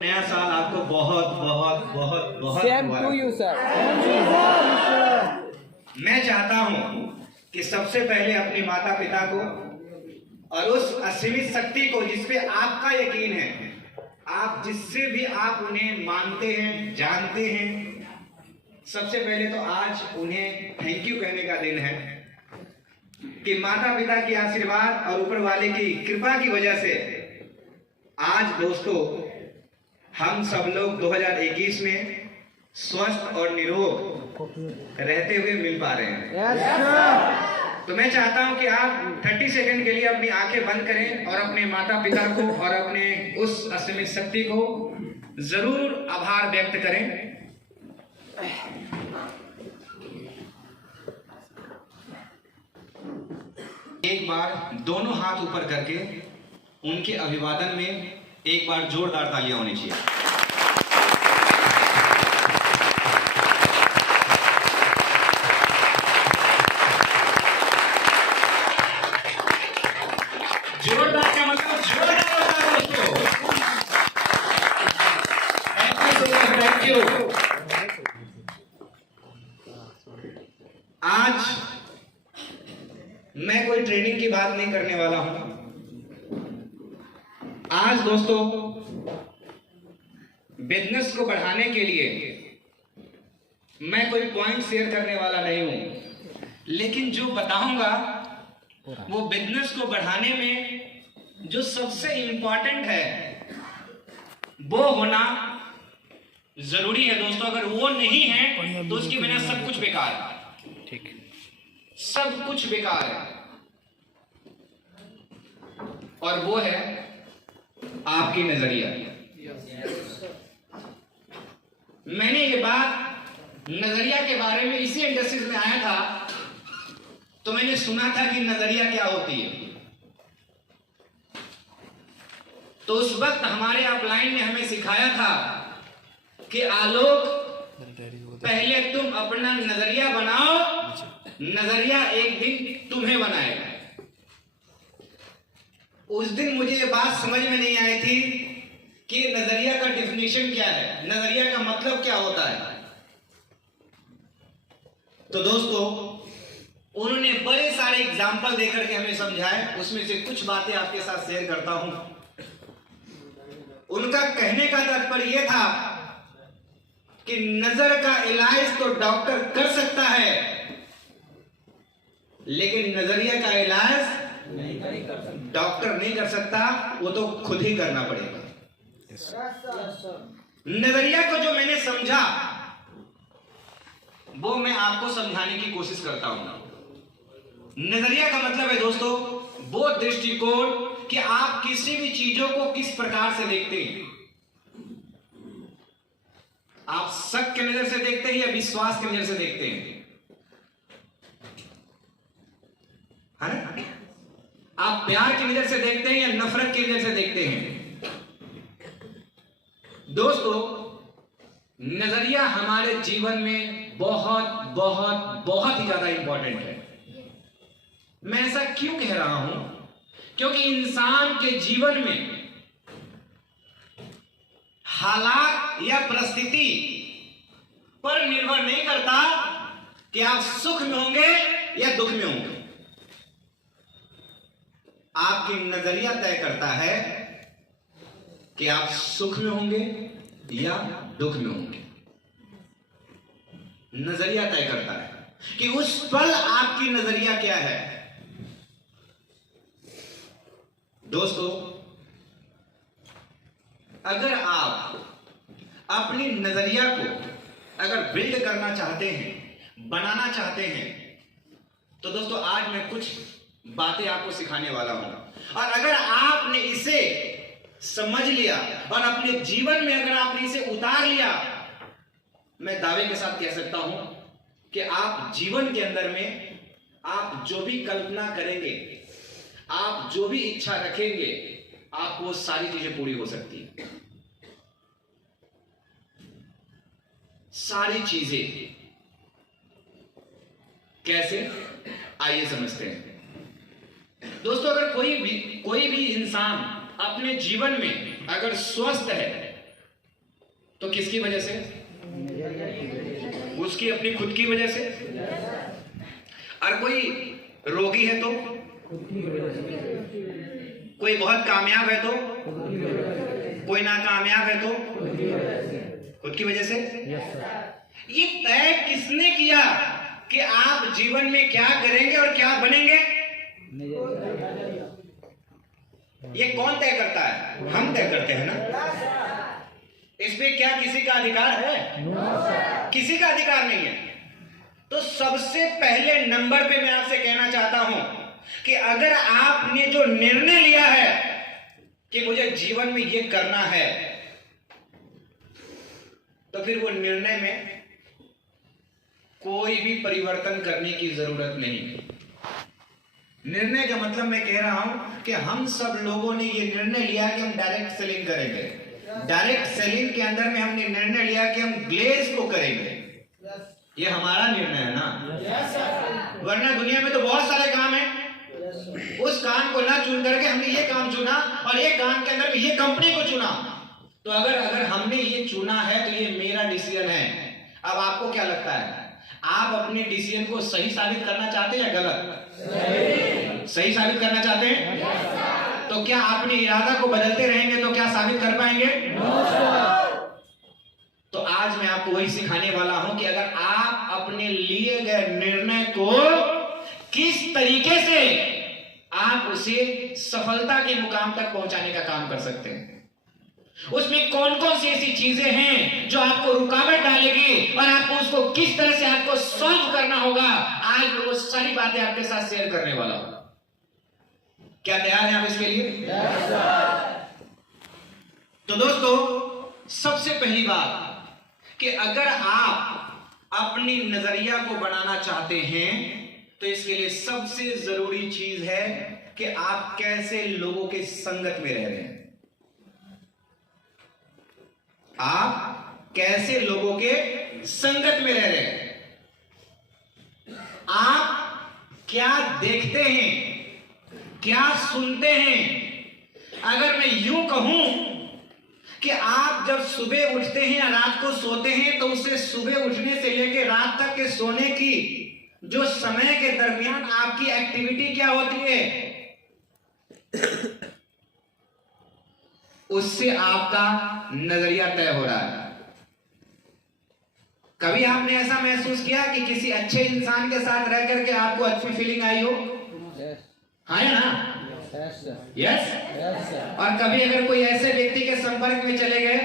नया साल आपको बहुत बहुत बहुत बहुत सेम टू यू सर। मैं चाहता हूं कि सबसे पहले अपने माता पिता को और उस असीमित शक्ति को जिसपे आपका यकीन है, आप जिससे भी आप उन्हें मानते हैं, जानते हैं, सबसे पहले तो आज उन्हें थैंक यू कहने का दिन है कि माता पिता की आशीर्वाद और ऊपर वाले की कृपा की वजह से आज दोस्तों हम सब लोग 2021 में स्वस्थ और निरोग रहते हुए मिल पा रहे हैं। तो मैं चाहता हूं कि आप 30 सेकंड के लिए अपनी आंखें बंद करें और अपने माता पिता को और अपने उस असीमित शक्ति को जरूर आभार व्यक्त करें। एक बार दोनों हाथ ऊपर करके उनके अभिवादन में एक बार जोरदार तालियां होनी चाहिए। जोरदार का मतलब जोरदार होता है दोस्तों। Thank you. आज मैं कोई ट्रेनिंग की बात नहीं करने वाला हूं। आज दोस्तों बिजनेस को बढ़ाने के लिए मैं कोई पॉइंट शेयर करने वाला नहीं हूं, लेकिन जो बताऊंगा वो बिजनेस को बढ़ाने में जो सबसे इंपॉर्टेंट है वो होना जरूरी है दोस्तों। अगर वो नहीं है तो उसकी बिना सब कुछ बेकार है। ठीक, सब कुछ बेकार है। और वो है आपकी नजरिया। मैंने ये बात नजरिया के बारे में इसी इंडस्ट्रीज में आया था तो मैंने सुना था कि नजरिया क्या होती है। तो उस वक्त हमारे अपलाइन ने हमें सिखाया था कि आलोक पहले तुम अपना नजरिया बनाओ, नजरिया एक दिन तुम्हें बनाएगा। उस दिन मुझे ये बात समझ में नहीं आई थी कि नजरिया का डेफिनेशन क्या है, नजरिया का मतलब क्या होता है। तो दोस्तों उन्होंने बड़े सारे एग्जाम्पल देकर के हमें समझाए। उसमें से कुछ बातें आपके साथ शेयर करता हूं। उनका कहने का तात्पर्य यह था कि नजर का इलाज तो डॉक्टर कर सकता है, लेकिन नजरिया का इलाज डॉक्टर नहीं कर सकता, वो तो खुद ही करना पड़ेगा। नजरिया को जो मैंने समझा वो मैं आपको समझाने की कोशिश करता हूं। नजरिया का मतलब है दोस्तों वो दृष्टिकोण कि आप किसी भी चीजों को किस प्रकार से देखते हैं। आप शक की नजर से देखते हैं या विश्वास की नजर से देखते हैं, है ना? आप प्यार की नजर से देखते हैं या नफरत की नजर से देखते हैं। दोस्तों नजरिया हमारे जीवन में बहुत बहुत बहुत ही ज्यादा इंपॉर्टेंट है। मैं ऐसा क्यों कह रहा हूं? क्योंकि इंसान के जीवन में हालात या परिस्थिति पर निर्भर नहीं करता कि आप सुख में होंगे या दुख में होंगे। आपकी नजरिया तय करता है कि आप सुख में होंगे या दुख में होंगे। नजरिया तय करता है कि उस पल आपकी नजरिया क्या है। दोस्तों अगर आप अपनी नजरिया को अगर बिल्ड करना चाहते हैं, बनाना चाहते हैं, तो दोस्तों आज मैं कुछ बातें आपको सिखाने वाला हूं। और अगर आपने इसे समझ लिया और अपने जीवन में अगर आपने इसे उतार लिया, मैं दावे के साथ कह सकता हूं कि आप जीवन के अंदर में आप जो भी कल्पना करेंगे, आप जो भी इच्छा रखेंगे, आपको वो सारी चीजें पूरी हो सकती है। सारी चीजें कैसे, आइए समझते हैं। दोस्तों अगर कोई भी इंसान अपने जीवन में अगर स्वस्थ है तो किसकी वजह से? उसकी अपनी खुद की वजह से। और कोई रोगी है तो, कोई बहुत कामयाब है तो, कोई नाकामयाब है तो खुद की वजह से। ये तय किसने किया कि आप जीवन में क्या करेंगे और क्या बनेंगे? ये कौन तय करता है? हम तय करते हैं ना। इसमें क्या किसी का अधिकार है? किसी का अधिकार नहीं है। तो सबसे पहले नंबर पे मैं आपसे कहना चाहता हूं कि अगर आपने जो निर्णय लिया है कि मुझे जीवन में ये करना है, तो फिर वो निर्णय में कोई भी परिवर्तन करने की जरूरत नहीं। निर्णय का मतलब मैं कह रहा हूं कि हम सब लोगों ने ये निर्णय लिया कि हम डायरेक्ट सेलिंग करेंगे। डायरेक्ट सेलिंग के अंदर में हमने निर्णय लिया कि हम ग्लेज को करेंगे। ये हमारा निर्णय है ना। वरना दुनिया में तो बहुत सारे काम हैं, उस काम को ना चुन करके हमने ये काम चुना और ये काम के अंदर ये कंपनी को चुना। तो अगर हमने ये चुना है तो ये मेरा डिसीजन है। अब आपको क्या लगता है, आप अपने डिसीजन को सही साबित करना चाहते हैं या गलत? सही साबित करना चाहते हैं? तो क्या अपने इरादा को बदलते रहेंगे तो क्या साबित कर पाएंगे? तो आज मैं आपको वही सिखाने वाला हूं कि अगर आप अपने लिए गए निर्णय को किस तरीके से आप उसे सफलता के मुकाम तक पहुंचाने का काम कर सकते हैं, उसमें कौन कौन सी ऐसी चीजें हैं जो आपको रुकावट डालेगी और आपको उसको किस तरह से आपको सॉल्व करना होगा, आज मैं वो सारी बातें आपके साथ शेयर करने वाला हूं। क्या तैयार हैं आप इसके लिए? तो दोस्तों, सबसे पहली बात कि अगर आप अपनी नजरिया को बनाना चाहते हैं तो इसके लिए सबसे जरूरी चीज है कि आप कैसे लोगों के संगत में रह रहे हैं। आप कैसे लोगों के संगत में रह रहे हैं, आप क्या देखते हैं, क्या सुनते हैं। अगर मैं यूं कहूं कि आप जब सुबह उठते हैं या रात को सोते हैं तो उससे सुबह उठने से लेकर रात तक के सोने की जो समय के दरमियान आपकी एक्टिविटी क्या होती है, उससे आपका नजरिया तय हो रहा है। कभी आपने ऐसा महसूस किया कि किसी अच्छे इंसान के साथ रह करके आपको अच्छी फीलिंग आई हो? हाँ या ना? यस। और कभी अगर कोई ऐसे व्यक्ति के संपर्क में चले गए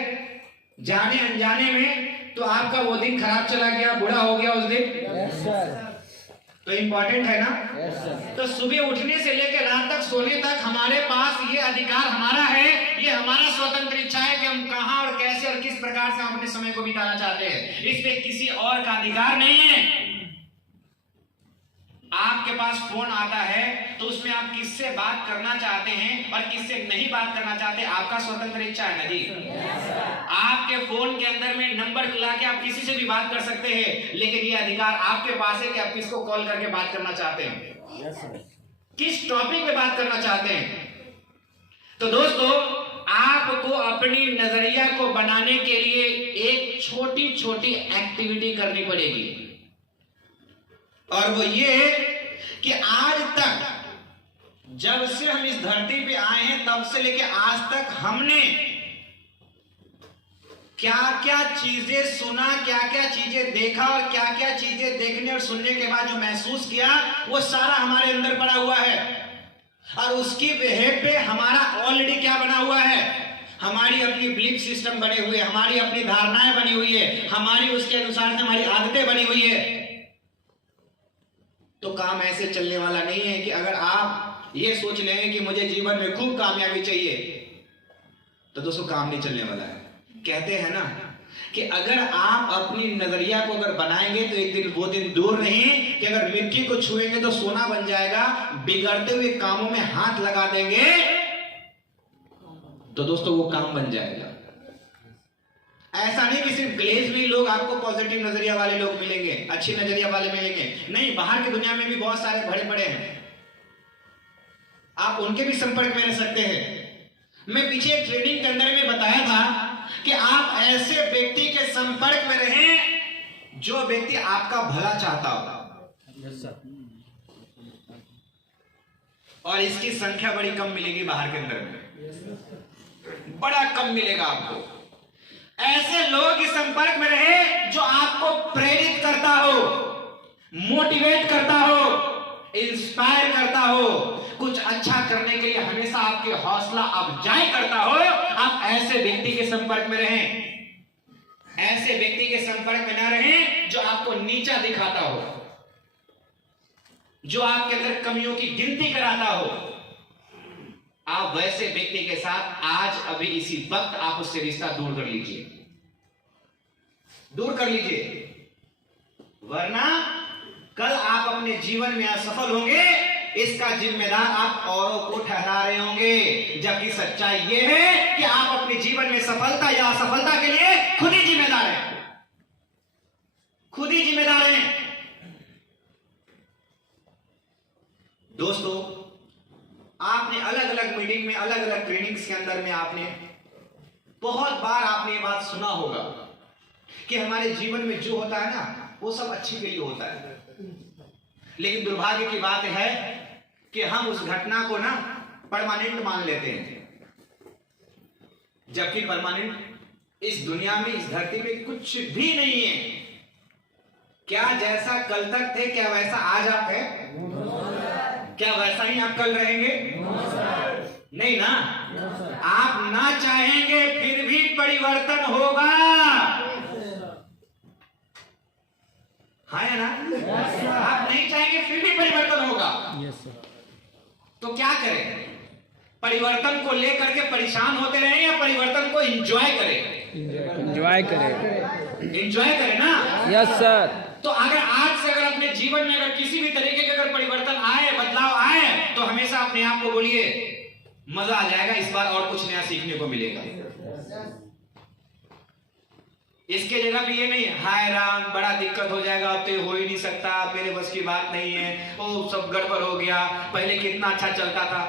जाने अनजाने में तो आपका वो दिन खराब चला गया, बुरा हो गया उस दिन, तो इंपॉर्टेंट है ना। तो सुबह उठने से लेकर रात तक सोने तक हमारे पास ये अधिकार हमारा है, ये हमारा स्वतंत्र इच्छा है कि हम कहां और कैसे और किस प्रकार से हम अपने समय को बिताना चाहते हैं। इस पे किसी और का अधिकार नहीं है। आपके पास फोन आता है तो उसमें आप किससे बात करना चाहते हैं और किससे नहीं बात करना चाहते, आपका स्वतंत्र इच्छा है ना जी। आपके फोन के अंदर में नंबर मिला के आप किसी से भी बात कर सकते हैं, लेकिन ये अधिकार आपके पास है कि आप किसको कॉल करके बात करना चाहते हैं, किस टॉपिक पे बात करना चाहते हैं। तो दोस्तों, आपको अपनी नजरिया को बनाने के लिए एक छोटी छोटी एक्टिविटी करनी पड़ेगी, और वो ये कि आज तक जब से हम इस धरती पे आए हैं तब से लेके आज तक हमने क्या क्या चीजें सुना, क्या क्या चीजें देखा और क्या क्या चीजें देखने और सुनने के बाद जो महसूस किया, वो सारा हमारे अंदर पड़ा हुआ है। और उसकी बेहेड पे हमारा ऑलरेडी क्या बना हुआ है, हमारी अपनी बिलीफ सिस्टम बने हुए, हमारी अपनी धारणाएं बनी हुई है, हमारी उसके अनुसार से हमारी आदतें बनी हुई है। तो काम ऐसे चलने वाला नहीं है कि अगर आप ये सोच लेंगे कि मुझे जीवन में खूब कामयाबी चाहिए, तो दोस्तों काम नहीं चलने वाला है। कहते हैं ना कि अगर आप अपनी नजरिया को अगर बनाएंगे तो एक दिन वो दिन दूर नहीं कि अगर मिट्टी को छुएंगे तो सोना बन जाएगा। बिगड़ते हुए कामों में हाथ लगा देंगे तो दोस्तों वो काम बन जाएगा। ऐसा नहीं कि सिर्फ ग्लेज में लोग आपको पॉजिटिव नजरिया वाले लोग मिलेंगे, अच्छी नजरिया वाले मिलेंगे, नहीं, बाहर की दुनिया में भी बहुत सारे बड़े बड़े हैं, आप उनके भी संपर्क में रह सकते हैं। मैं पीछे ट्रेनिंग के अंदर में बताया था कि आप ऐसे संपर्क में रहें जो व्यक्ति आपका भला चाहता हो। और इसकी संख्या बड़ी कम मिलेगी बाहर के अंदर में, बड़ा कम मिलेगा आपको। ऐसे लोगों के संपर्क में रहे जो आपको प्रेरित करता हो, मोटिवेट करता हो, इंस्पायर करता हो, कुछ अच्छा करने के लिए हमेशा आपके हौसला अफजाई करता हो। आप ऐसे व्यक्ति के संपर्क में रहें। ऐसे व्यक्ति के संपर्क में ना रहें जो आपको नीचा दिखाता हो, जो आपके अंदर कमियों की गिनती कराता हो। आप वैसे व्यक्ति के साथ आज अभी इसी वक्त आप उससे रिश्ता दूर कर लीजिए, दूर कर लीजिए, वरना कल आप अपने जीवन में असफल होंगे, इसका जिम्मेदार आप औरों को ठहरा रहे होंगे। जबकि सच्चाई यह है कि आप अपने जीवन में सफलता या असफलता के लिए खुद ही जिम्मेदार हैं, खुद ही जिम्मेदार हैं। दोस्तों, आपने अलग अलग मीटिंग में, अलग अलग ट्रेनिंग्स के अंदर में आपने बहुत बार आपने ये बात सुना होगा कि हमारे जीवन में जो होता है ना वो सब अच्छे के लिए होता है। लेकिन दुर्भाग्य की बात है कि हम उस घटना को ना परमानेंट मान लेते हैं, जबकि परमानेंट इस दुनिया में, इस धरती पे कुछ भी नहीं है। क्या जैसा कल तक थे क्या वैसा आज आप है? क्या वैसा ही आप कल रहेंगे? नहीं ना। आप ना चाहेंगे फिर भी परिवर्तन होगा, है ना? आप नहीं चाहेंगे फिर भी परिवर्तन होगा। तो क्या करें? परिवर्तन को लेकर के परेशान होते रहें या परिवर्तन को एंजॉय करें? एंजॉय करें, एंजॉय करें ना। Yes sir. तो अगर आज से अगर अपने जीवन में अगर किसी भी तरीके के अगर परिवर्तन आए, बदलाव आए, तो हमेशा अपने आप को बोलिए मजा आ जाएगा, इस बार और कुछ नया सीखने को मिलेगा। इसके जगह भी ये नहीं हाय राम बड़ा दिक्कत हो जाएगा, अब तो हो ही नहीं सकता, मेरे बस की बात नहीं है, ओ सब गड़बड़ हो गया, पहले कितना अच्छा चलता था।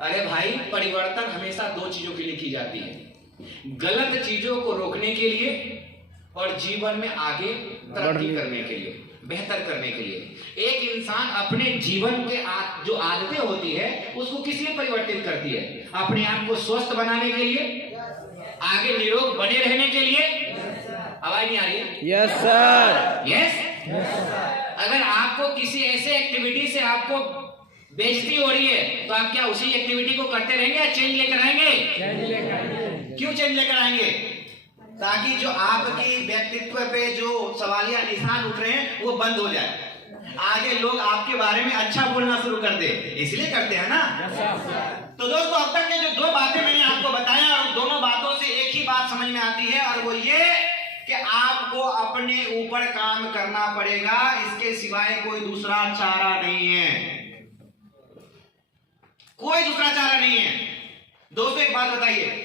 अरे भाई, परिवर्तन हमेशा दो चीजों के लिए की जाती है, गलत चीजों को रोकने के लिए और जीवन में आगे तरक्की करने के लिए, बेहतर करने के लिए। एक इंसान अपने जीवन के जो आदतें होती है उसको किस लिए परिवर्तित करती है? अपने आप को स्वस्थ बनाने के लिए, आगे निरोग बने रहने के लिए। आवाज नहीं आ रही है? Yes sir. यस। अगर आपको किसी ऐसे एक्टिविटी से आपको बेइज्जती हो रही है तो आप क्या उसी एक्टिविटी को करते रहेंगे या चेंज लेकर आएंगे? क्यों चेंज लेकर आएंगे? ताकि जो आपकी व्यक्तित्व पे जो सवालिया निशान उठ रहे हैं वो बंद हो जाए, आगे लोग आपके बारे में अच्छा बोलना शुरू कर दे, इसलिए करते हैं ना। तो दोस्तों, अब तक के जो दो बातें मैंने आपको बताया और दोनों बातों से एक ही बात समझ में आती है और वो ये कि आपको अपने ऊपर काम करना पड़ेगा, इसके सिवाय कोई दूसरा चारा नहीं है, कोई दूसरा चारा नहीं है। दोस्तों, एक बात बताइए,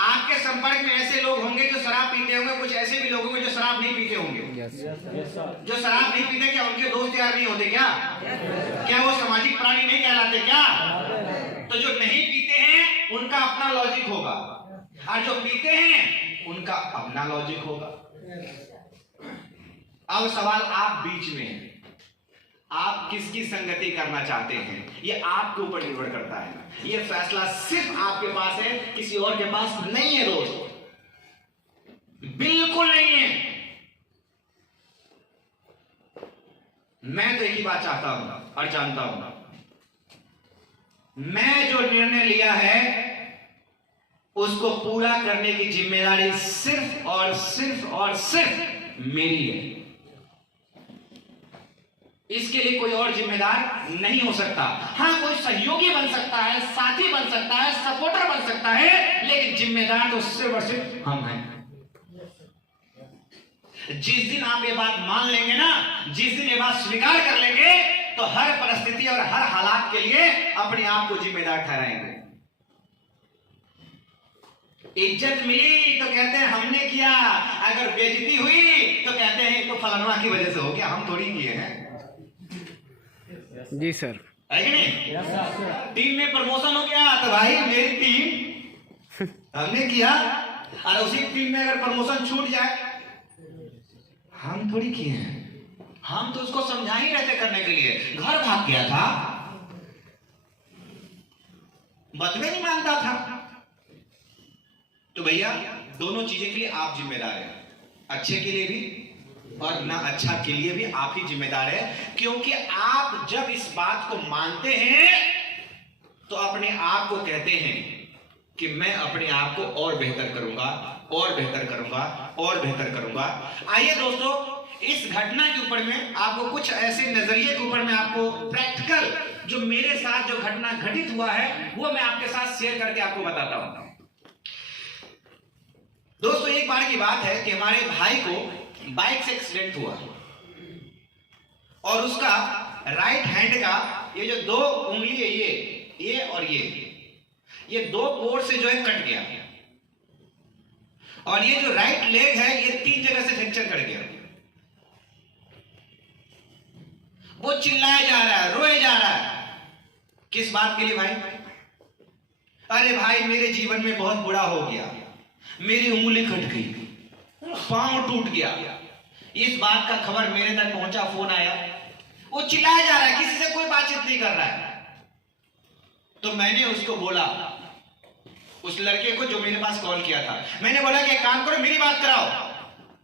आपके संपर्क में ऐसे लोग होंगे जो शराब पीते होंगे, कुछ ऐसे भी लोग होंगे जो शराब नहीं पीते होंगे। जो शराब नहीं पीते क्या उनके दोस्त यार नहीं होते क्या? क्या वो सामाजिक प्राणी नहीं कहलाते क्या? तो जो नहीं पीते हैं उनका अपना लॉजिक होगा और जो पीते हैं उनका अपना लॉजिक होगा। अब सवाल आप बीच में है, आप किसकी संगति करना चाहते हैं ये आपके ऊपर निर्भर करता है। ये फैसला सिर्फ आपके पास है, किसी और के पास नहीं है दोस्त, बिल्कुल नहीं है। मैं तो एक ही बात चाहता हूं और जानता हूं, मैं जो निर्णय लिया है उसको पूरा करने की जिम्मेदारी सिर्फ और सिर्फ और सिर्फ मेरी है। इसके लिए कोई और जिम्मेदार नहीं हो सकता। हाँ, कोई सहयोगी बन सकता है, साथी बन सकता है, सपोर्टर बन सकता है, लेकिन जिम्मेदार तो सिर्फ और सिर्फ हम हैं। जिस दिन आप ये बात मान लेंगे ना, जिस दिन ये बात स्वीकार कर लेंगे, तो हर परिस्थिति और हर हालात के लिए अपने आप को जिम्मेदार ठहराएंगे। इज्जत मिली तो कहते हैं हमने किया, अगर बेइज्जती हुई तो कहते हैं तो फलाना की वजह से हो गया, हम थोड़ी किए हैं। जी सर, है कि नहीं? टीम में प्रमोशन हो गया तो भाई मेरी टीम हमने किया, और उसी टीम में अगर प्रमोशन छूट जाए, हम थोड़ी किए हैं, हम तो उसको समझा ही रहते करने के लिए। घर भाग गया था, बात में नहीं मानता था। तो भैया दोनों चीजें के लिए आप जिम्मेदार हैं, अच्छे के लिए भी और ना अच्छा के लिए भी आप ही जिम्मेदार है। क्योंकि आप जब इस बात को मानते हैं तो अपने आप को कहते हैं कि मैं अपने आप को और बेहतर करूंगा, और बेहतर करूंगा, और बेहतर करूंगा। आइए दोस्तों, इस घटना के ऊपर में आपको कुछ ऐसे नजरिए के ऊपर में आपको प्रैक्टिकल जो मेरे साथ जो घटना घटित हुआ है वो मैं आपके साथ शेयर करके आपको बताता हूं। दोस्तों एक बार की बात है कि हमारे भाई को बाइक से एक्सीडेंट हुआ और उसका राइट हैंड का ये जो दो उंगली है, ये और ये दो पोर से जो है कट गया, और ये जो राइट लेग है ये 3 जगह से फ्रैक्चर कर गया। वो चिल्लाया जा रहा है, रोए जा रहा है। किस बात के लिए भाई? अरे भाई मेरे जीवन में बहुत बुरा हो गया, मेरी उंगली कट गई, पांव टूट गया। इस बात का खबर मेरे तक पहुंचा, फोन आया, वो चिल्लाया जा रहा है, किसी से कोई बातचीत नहीं कर रहा है। तो मैंने उसको बोला, उस लड़के को जो मेरे पास कॉल किया था, मैंने बोला कि एक काम करो मेरी बात कराओ।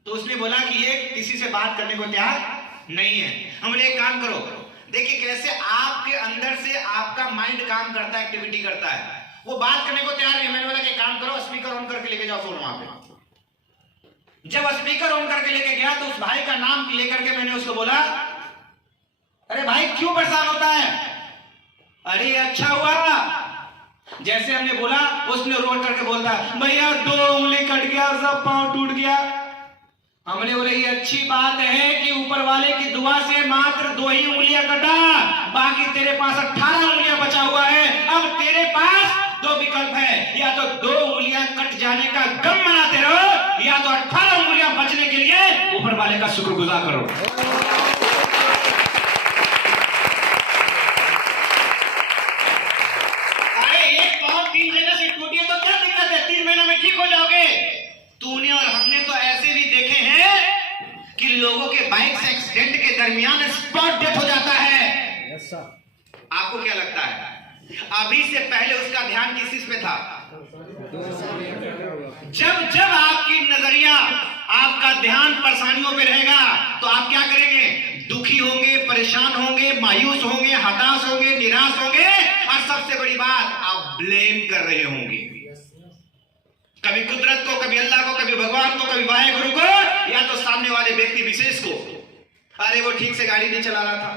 तो उसने बोला कि ये किसी से बात करने को तैयार नहीं है। हमने एक काम करो, देखिए कैसे आपके अंदर से आपका माइंड काम करता है, एक्टिविटी करता है। वो बात करने को तैयार नहीं। मैंने बोला कि काम करो, स्पीकर ऑन करके लेके जाओ फोन वहां पे। जब स्पीकर ऑन करके लेके गया तो उस भाई का नाम लेकर के मैंने उसको बोला, अरे भाई क्यों परेशान होता है? अरे अच्छा हुआ। जैसे हमने बोला उसने रोड करके बोलता, भैया 2 उंगली कट गया, सब पांव टूट गया। हमने बोले ये अच्छी बात है कि ऊपर वाले की दुआ से मात्र 2 ही उंगलियां कटा, बाकी तेरे पास 18 उंगलियां बचा हुआ है। अब तेरे पास 2 विकल्प है, या तो 2 उंगलियां कट जाने का गम मनाते रहो, या तो 18 उंगलियां बचने के लिए ऊपर वाले का शुक्रगुजार करो। ठीक हो जाओगे। तूने और हमने तो ऐसे भी देखे हैं कि लोगों के बाइक से एक्सीडेंट के दरमियान स्पॉट डेथ हो जाता है। आपको क्या लगता है अभी से पहले उसका ध्यान किस चीज पे था? जब आपकी नजरिया, आपका ध्यान परेशानियों पे रहेगा तो आप क्या करेंगे? दुखी होंगे, परेशान होंगे, मायूस होंगे, हताश होंगे, निराश होंगे, और सबसे बड़ी बात आप ब्लेम कर रहे होंगे, कभी कुदरत को, कभी अल्लाह को, कभी भगवान को, कभी वाहेगुरु को, या तो सामने वाले व्यक्ति विशेष को। अरे वो ठीक से गाड़ी नहीं चला रहा था।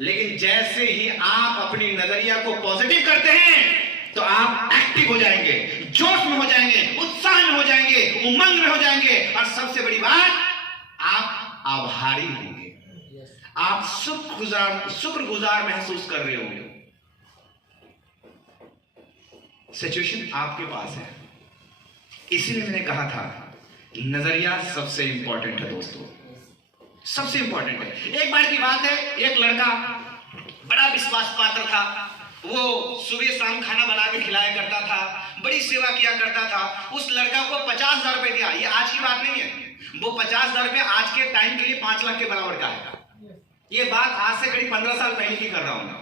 लेकिन जैसे ही आप अपनी नजरिया को पॉजिटिव करते हैं तो आप एक्टिव हो जाएंगे, जोश में हो जाएंगे, उत्साह में हो जाएंगे, उमंग में हो जाएंगे, और सबसे बड़ी बात आप आभारी होंगे, आप शुक्रगुजार महसूस कर रहे होंगे। सिचुएशन आपके पास है, इसीलिए मैंने कहा था नजरिया सबसे इंपॉर्टेंट है दोस्तों, सबसे इंपॉर्टेंट है। एक बार की बात है, एक लड़का बड़ा विश्वास पात्र था, वो सुबह शाम खाना बना के खिलाया करता था, बड़ी सेवा किया करता था। उस लड़का को 50,000 रुपए दिया, ये आज की बात नहीं है, वो 50,000 रुपए आज के टाइम के लिए 5 लाख के बराबर का है। ये बात आज से करीब 15 साल पहले की कर रहा हूं।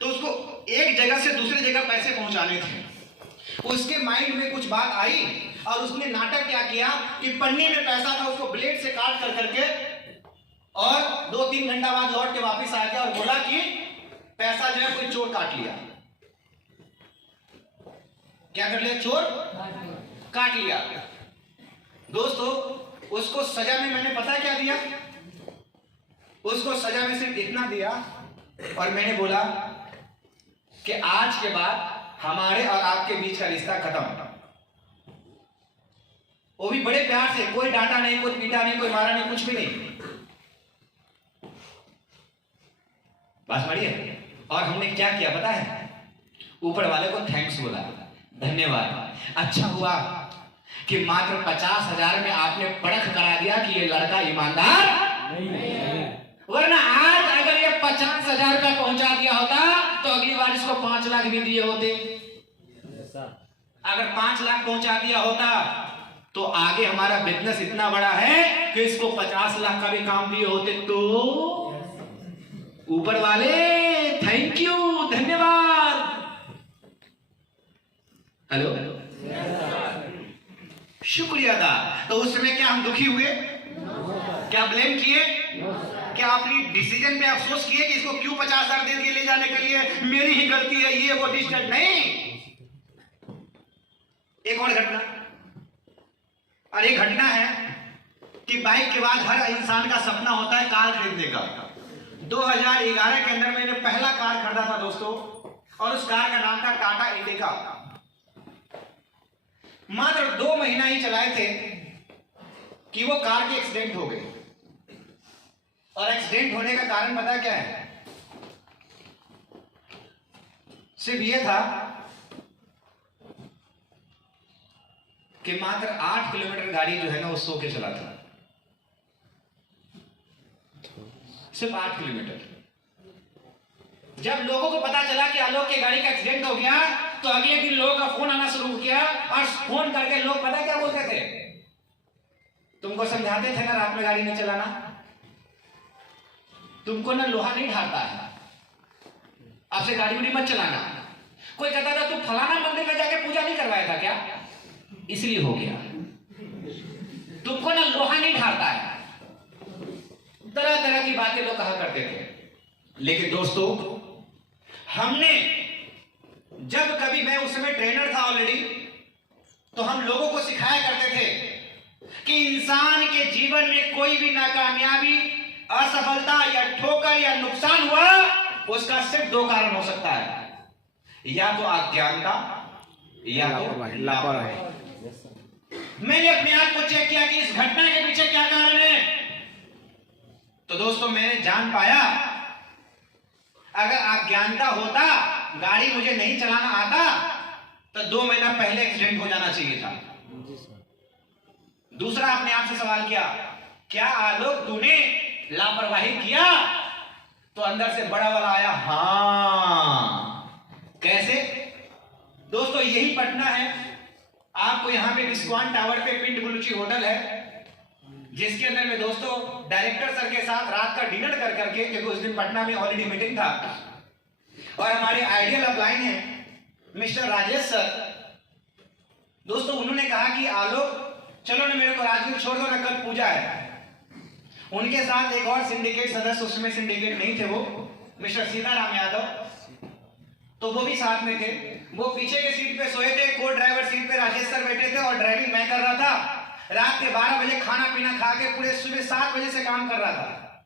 तो उसको एक जगह से दूसरी जगह पैसे पहुंचाने थे। उसके माइंड में कुछ बात आई और उसने नाटक क्या किया कि पन्नी में पैसा था, उसको ब्लेड से काट कर करके, और 2-3 घंटा बाद लौट के वापस आ गया और बोला कि पैसा जो है कोई चोर काट लिया। क्या कर लिया? चोर काट लिया। दोस्तों उसको सजा में मैंने पता क्या दिया? उसको सजा में सिर्फ इतना दिया, और मैंने बोला कि आज के बाद हमारे और आपके बीच का रिश्ता खत्म। वो भी बड़े प्यार से, कोई डांटा नहीं, कोई पीटा नहीं, कोई मारा नहीं, कुछ भी नहीं। बात बढ़िया। और हमने क्या किया पता है? ऊपर वाले को थैंक्स बोला, धन्यवाद। अच्छा हुआ कि मात्र 50,000 में आपने परख करा दिया कि ये लड़का ईमानदार नहीं है, वरना आज अगर ये 50,000 रुपया पहुंचा दिया होता तो अगली बार इसको 5 लाख भी दिए होते। अगर 5 लाख पहुंचा दिया होता तो आगे हमारा बिजनेस इतना बड़ा है कि इसको 50 लाख का भी काम दिए होते तो ऊपर वाले थैंक यू, धन्यवाद। हेलो, शुक्रिया अदा। तो उस समय क्या हम दुखी हुए? क्या ब्लेम किए? क्या अपनी डिसीजन पे अफसोस किए कि इसको क्यों 50,000 दे दिए ले जाने के लिए, मेरी ही गलती है, ये वो डिसीजन नहीं। एक और घटना, और एक घटना है कि बाइक के बाद हर इंसान का सपना होता है कार खरीदने का। 2011 के अंदर मैंने पहला कार खरीदा था दोस्तों, और उस कार का नाम था टाटा इंडिका। मात्र 2 महीना ही चलाए थे कि वो कार के एक्सीडेंट हो गए। और एक्सीडेंट होने का कारण पता क्या है? सिर्फ ये था कि मात्र 8 किलोमीटर गाड़ी जो है ना वो सो के चला था, सिर्फ 8 किलोमीटर। जब लोगों को पता चला कि आलोक की गाड़ी का एक्सीडेंट हो गया तो अगले दिन लोगों का फोन आना शुरू किया, और फोन करके लोग पता क्या बोलते थे? तुमको समझाते थे ना रात में गाड़ी नहीं चलाना, तुमको ना लोहा नहीं ढालता है, आपसे गाड़ी उड़ी मत चलाना। कोई कहता था तुम फलाना मंदिर में जाके पूजा नहीं करवाया था क्या, इसलिए हो गया। तुमको ना लोहा नहीं ढालता है, तरह तरह की बातें लोग कहा करते थे। लेकिन दोस्तों, हमने जब कभी, मैं उस समय ट्रेनर था ऑलरेडी, तो हम लोगों को सिखाया करते थे कि इंसान के जीवन में कोई भी नाकामयाबी, असफलता या ठोकर या नुकसान हुआ, उसका सिर्फ 2 कारण हो सकता है, या तो अज्ञानता या तो लापरवाही। मैंने अपने आप को चेक किया कि इस घटना के पीछे क्या कारण है। तो दोस्तों, मैंने जान पाया अगर अज्ञानता होता, गाड़ी मुझे नहीं चलाना आता, तो 2 महीना पहले एक्सीडेंट हो जाना चाहिए था। दूसरा, अपने आप से सवाल किया, क्या आलोक तूने लापरवाही किया? तो अंदर से बड़ा वाला आया, हाँ। कैसे? दोस्तों, यही पटना है। आपको यहां पे डिस्काउंट टावर पे पिंड बलूची होटल है, जिसके अंदर में दोस्तों डायरेक्टर सर के साथ रात का डिनर कर करके, क्योंकि उस दिन पटना में हॉलिडे मीटिंग था, और हमारे आइडियल अपलाइन है मिस्टर राजेश सर। दोस्तों, उन्होंने कहा कि आलोक चलो ना, मेरे को राजगीर छोड़ दो ना, कल पूजा है। उनके साथ एक और सिंडिकेट सदस्य, उसमें सिंडिकेट नहीं थे, वो मिस्टर सीताराम यादव, तो वो भी साथ में थे। वो पीछे के सीट पे सोए थे, को ड्राइवर सीट पे राजेश सर बैठे थे, और ड्राइविंग मैं कर रहा था। रात के 12 बजे खाना पीना खा के पूरे सुबह 7 बजे से काम कर रहा था,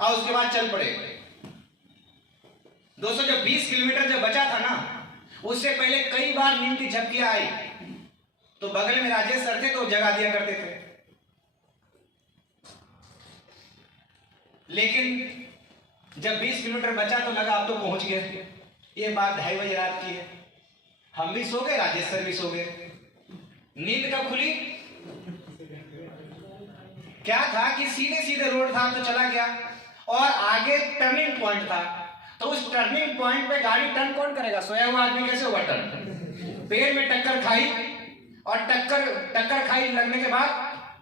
और उसके बाद चल पड़े। दोस्तों, जब 20 किलोमीटर जब बचा था ना, उससे पहले कई बार नींद की झपकियां आई, तो बगल में राजेश सर थे तो जगा दिया करते थे। लेकिन जब 20 किलोमीटर बचा तो लगा अब तो पहुंच गए। ये बात 2:30 बजे रात की है। हम भी सो गए, राजेश सर भी सो गए। नींद कब खुली? क्या था कि सीधे सीधे रोड था तो चला गया, और आगे टर्निंग पॉइंट था, तो उस टर्निंग पॉइंट पे गाड़ी टर्न कौन करेगा? सोया हुआ आदमी कैसे होगा टर्न? पेड़ में टक्कर खाई, और टक्कर खाई लगने के बाद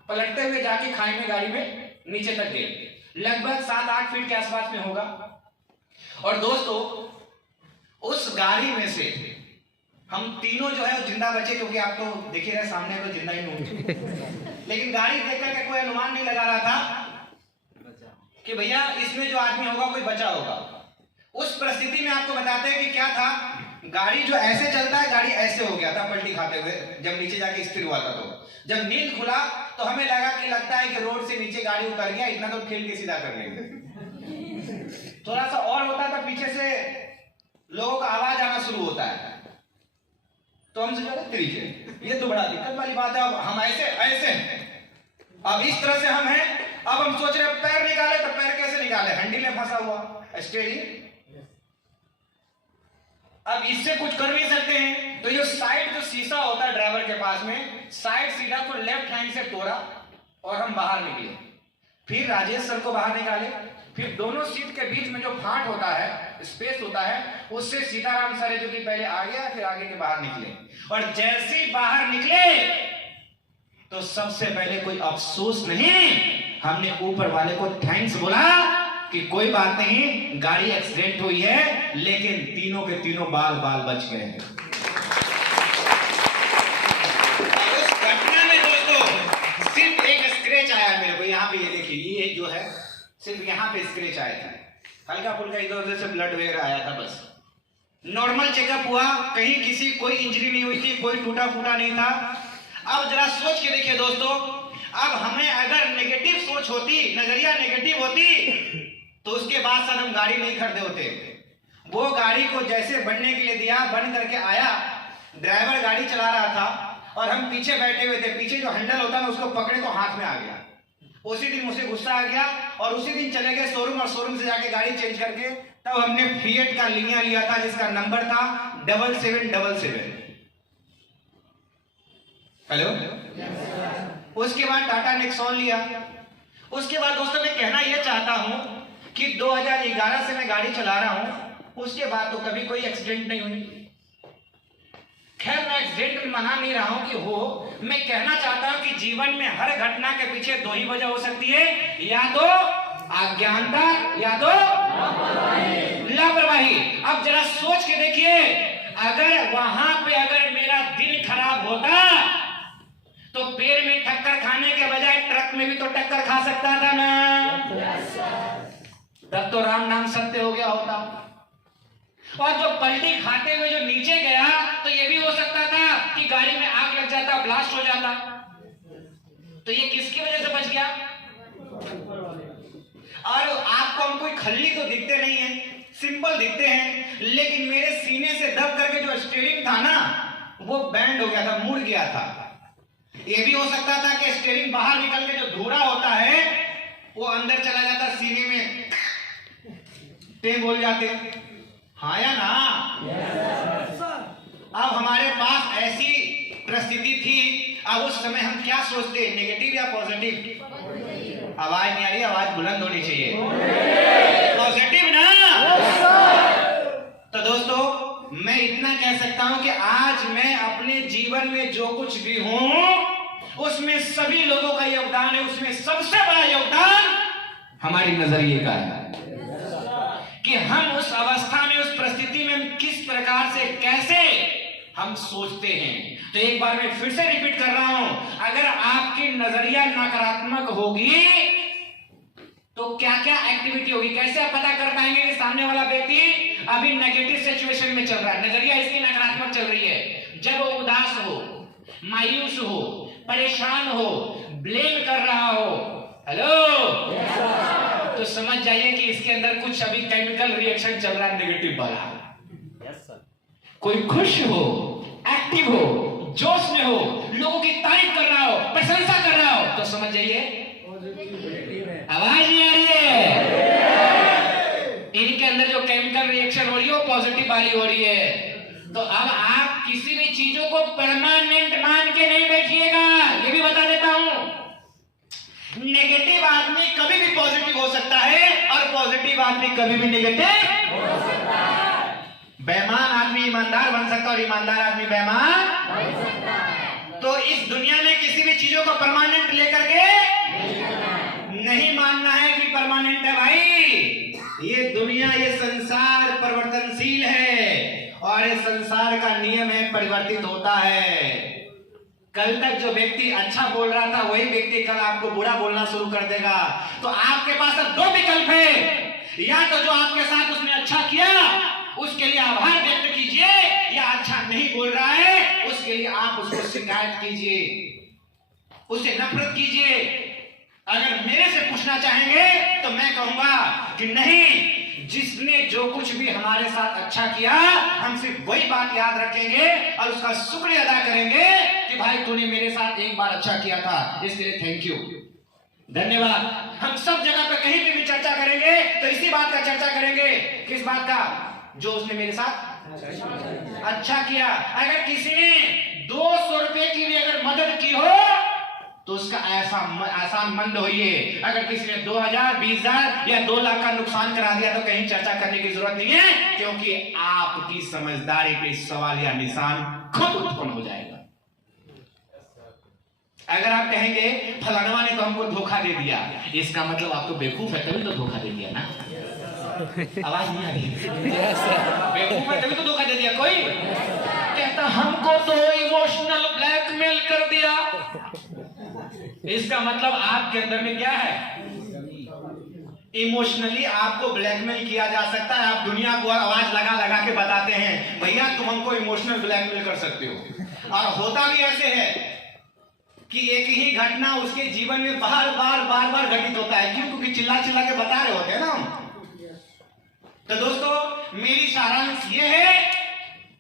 पलटते हुए जाके खाई में गाड़ी में नीचे तक गए, लगभग 7-8 फीट के आसपास में होगा। और दोस्तों, उस गाड़ी में से हम तीनों जो है जिंदा बचे, क्योंकि आप तो देख ही रहे सामने तो जिंदा ही नहीं। लेकिन गाड़ी देख करके कोई अनुमान नहीं लगा रहा था कि भैया इसमें जो आदमी होगा कोई बचा होगा। उस परिस्थिति में आपको बताते हैं कि क्या था, गाड़ी जो ऐसे चलता है, गाड़ी ऐसे हो गया था पलटी खाते हुए, जब नीचे जाके स्थिर हुआ था। तो जब नींद खुला तो हमें लगता है कि रोड से नीचे गाड़ी उतर गया, इतना तो ठेल के सीधा कर लेंगे। थोड़ा सा और होता था, पीछे से लोगों का आवाज आना शुरू होता है, तो हम सोचा तरीके ये तो बड़ा दिक्कत वाली बात है। अब हम ऐसे हैं, अब इस तरह से हम हैं, अब हम सोच रहे पैर निकाले, तो पैर कैसे निकाले? हैंडल में फंसा हुआ स्टीयरिंग, अब इससे कुछ कर नहीं सकते हैं। तो ये साइड जो शीशा होता है ड्राइवर के पास में, साइड सीधा को लेफ्ट हैंड से तोड़ा और हम बाहर निकले। फिर राजेश सर को बाहर निकाले, फिर दोनों सीट के बीच में जो फाट होता है, स्पेस होता है, उससे सीताराम सर जो कि पहले आ गया फिर आगे के बाहर निकले, और जैसे ही बाहर निकले तो सबसे पहले कोई अफसोस नहीं, हमने ऊपर वाले को थैंक्स बोला कि कोई बात नहीं, गाड़ी एक्सीडेंट हुई है लेकिन तीनों के तीनों बाल बाल बच गए हैं। उस घटना में दोस्तों सिर्फ एक स्क्रैच आया मेरे को, यहाँ पे ये देखिए, ये जो है सिर्फ यहाँ पे स्क्रैच आया था, हल्का फुल्का इधर उधर से ब्लड वगैरह आया था, बस नॉर्मल चेकअप हुआ, कहीं किसी कोई इंजरी नहीं हुई थी, कोई टूटा फूटा नहीं था। अब जरा सोच के देखिए दोस्तों, अब हमें अगर नेगेटिव सोच होती, नजरिया नेगेटिव होती, तो उसके बाद सर हम गाड़ी नहीं खरीदे होते। वो गाड़ी को जैसे बनने के लिए दिया, बन करके आया, ड्राइवर गाड़ी चला रहा था और हम पीछे बैठे हुए थे, पीछे जो हैंडल होता है उसको पकड़े तो हाथ में आ गया। उसी दिन मुझे गुस्सा आ गया और उसी दिन चले गए शोरूम, और शोरूम से जाके गाड़ी चेंज करके तब हमने फिएट का लिनिया लिया था जिसका नंबर था 7777। हेलो, उसके बाद टाटा नेक्सॉन लिया। उसके बाद दोस्तों मैं कहना यह चाहता हूं कि 2011 से मैं गाड़ी चला रहा हूं, उसके बाद तो कभी कोई एक्सीडेंट नहीं हुई। खैर मैं एक्सीडेंट में मना नहीं रहा हूं कि हो, मैं कहना चाहता हूं कि जीवन में हर घटना के पीछे दो ही वजह हो सकती है, या तो अज्ञानता या तो लापरवाही। अब जरा सोच के देखिए, अगर वहां पे अगर मेरा दिल खराब होता तो पैर में टक्कर खाने के बजाय ट्रक में भी तो टक्कर खा सकता था ना, तब तो राम नाम सत्य हो गया होता। और जो पलटी खाते हुए जो नीचे गया तो ये भी हो सकता था कि गाड़ी में आग लग जाता, ब्लास्ट हो जाता। तो ये किसकी वजह से बच गया? और आपको हम कोई खल्ली तो दिखते नहीं है, सिंपल दिखते हैं, लेकिन मेरे सीने से दब करके जो स्टीयरिंग था ना वो बैंड हो गया था, मुड़ गया था। ये भी हो सकता था कि स्टीयरिंग बाहर निकल के जो धूरा होता है वो अंदर चला जाता, सीने में टे बोल जाते। हाँ या ना? अब हमारे पास ऐसी परिस्थिति थी, अब उस समय हम क्या सोचते, नेगेटिव या पॉजिटिव? आवाज नहीं आ रही, आवाज बुलंद होनी चाहिए। पॉजिटिव ना? तो दोस्तों मैं इतना कह सकता हूं कि आज मैं अपने जीवन में जो कुछ भी हूं उसमें सभी लोगों का योगदान है, उसमें सबसे बड़ा योगदान हमारी नजरिए का है कि हम उस अवस्था में, उस परिस्थिति में किस प्रकार से, कैसे हम सोचते हैं। तो एक बार मैं फिर से रिपीट कर रहा हूं, अगर आपकी नजरिया नकारात्मक होगी तो क्या क्या एक्टिविटी होगी, कैसे आप पता कर पाएंगे कि सामने वाला व्यक्ति अभी नेगेटिव सिचुएशन में चल रहा है, नजरिया इसकी नकारात्मक चल रही है। जब वो उदास हो, मायूस हो, परेशान हो, ब्लेम कर रहा हो, हेलो, तो समझ जाइए कि इसके अंदर कुछ अभी केमिकल रिएक्शन चल रहा है नेगेटिव वाला। कोई खुश हो, एक्टिव हो, जोश में हो, लोगों की तारीफ कर रहा हो, प्रशंसा कर रहा हो, तो समझ जाइए आवाज नहीं आ रही है, इनके अंदर जो केमिकल रिएक्शन हो रही है वो पॉजिटिव वाली हो रही है। तो अब आप किसी भी चीजों को परमानेंट मान के नहीं बैठिएगा, ये भी बता देता हूं। नेगेटिव आदमी कभी भी पॉजिटिव हो सकता है और पॉजिटिव आदमी कभी भी नेगेटिव हो सकता है। बेईमान आदमी ईमानदार बन सकता है और ईमानदार आदमी बेईमान बन सकता है। तो इस दुनिया में किसी भी चीजों को परमानेंट लेकर के नहीं मानना है कि परमानेंट है भाई। ये दुनिया, ये संसार परिवर्तनशील है और इस संसार का नियम है परिवर्तित होता है। कल तक जो व्यक्ति अच्छा बोल रहा था वही व्यक्ति कल आपको बुरा बोलना शुरू कर देगा। तो आपके पास अब दो विकल्प है, या तो जो आपके साथ उसने अच्छा किया उसके लिए आभार व्यक्त कीजिए, या अच्छा नहीं बोल रहा है उसके लिए आप उसको शिकायत कीजिए, उससे नफरत कीजिए। अगर मेरे से पूछना चाहेंगे तो मैं कहूंगा कि नहीं, जिसने जो कुछ भी हमारे साथ अच्छा किया हम सिर्फ वही बात याद रखेंगे और उसका शुक्रिया अदा करेंगे कि भाई तूने मेरे साथ एक बार अच्छा किया था, इसके लिए थैंक यू, धन्यवाद। हम सब जगह पे कहीं पे भी चर्चा करेंगे तो इसी बात का चर्चा करेंगे, किस बात का? जो उसने मेरे साथ अच्छा किया। अगर किसी ने 200 रुपए की भी अगर मदद की हो तो उसका ऐसा आसान मंद होइए। अगर किसी ने 2000, 20,000 या 2 लाख का नुकसान करा दिया तो कहीं चर्चा करने की जरूरत नहीं है, क्योंकि आपकी समझदारी पे सवाल या निशान खुद उत्पन्न हो जाएगा। अगर आप कहेंगे फलानवा ने तो हमको धोखा दे दिया, इसका मतलब आप तो बेवकूफ है, तभी तो धोखा दे दिया ना। आवाज नहीं आ रही? बेवकूफ है तभी तो धोखा दे दिया। कोई कहता हमको तो इमोशनल ब्लैकमेल कर दिया, इसका मतलब आपके अंदर में क्या है? इमोशनली आपको ब्लैकमेल किया जा सकता है। आप दुनिया को आवाज लगा लगा के बताते हैं भैया तुम हमको इमोशनल ब्लैकमेल कर सकते हो, और होता भी ऐसे है कि एक ही घटना उसके जीवन में बार बार घटित होता है। क्यों? क्योंकि चिल्ला चिल्ला के बता रहे होते हैं ना हम। तो दोस्तों मेरी सारांश ये है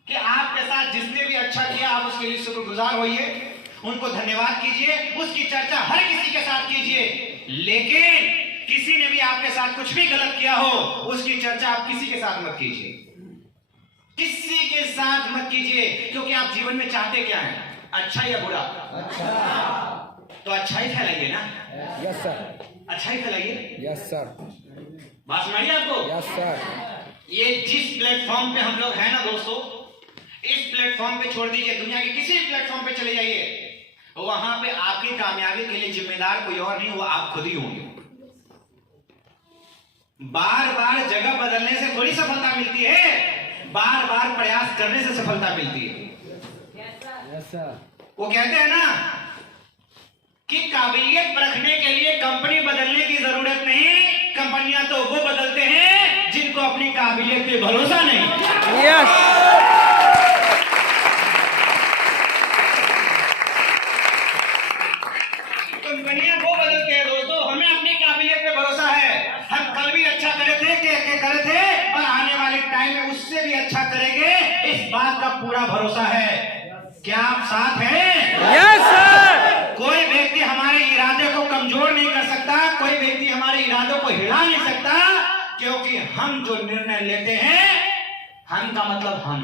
कि आपके साथ जिसने भी अच्छा किया आप उसके लिए शुक्रगुजार होइए, उनको धन्यवाद कीजिए, उसकी चर्चा हर किसी के साथ कीजिए। लेकिन किसी ने भी आपके साथ कुछ भी गलत किया हो उसकी चर्चा आप किसी के साथ मत कीजिए, किसी के साथ मत कीजिए। क्योंकि आप जीवन में चाहते क्या हैं? अच्छा या बुरा? अच्छा। तो अच्छा ही फैलाइए ना। Yes sir. अच्छा ही फैलाइए। Yes sir. बात सुनाइए आपको। Yes sir. ये जिस प्लेटफॉर्म पे हम लोग हैं ना दोस्तों, इस प्लेटफॉर्म पे छोड़ दीजिए, दुनिया के किसी प्लेटफॉर्म पे चले जाइए, वहां पे आपकी कामयाबी के लिए जिम्मेदार कोई और नहीं, वो आप खुद ही होंगे। बार बार जगह बदलने से थोड़ी सफलता मिलती है, बार बार प्रयास करने से सफलता मिलती है। वो कहते हैं ना कि काबिलियत परखने के लिए कंपनी बदलने की जरूरत नहीं, कंपनियां तो वो बदलते हैं जिनको अपनी काबिलियत पे भरोसा नहीं। यस। कंपनियां वो बदलते हैं दोस्तों, हमें अपनी काबिलियत पे भरोसा है। हम कल भी अच्छा करे थे और आने वाले टाइम में उससे भी अच्छा करेंगे, इस बात का पूरा भरोसा है। क्या आप साथ हैं? Yes sir. कोई व्यक्ति हमारे इरादे को कमजोर नहीं कर सकता, कोई व्यक्ति हमारे इरादों को हिला नहीं सकता, क्योंकि हम जो निर्णय लेते हैं, हम का मतलब हम,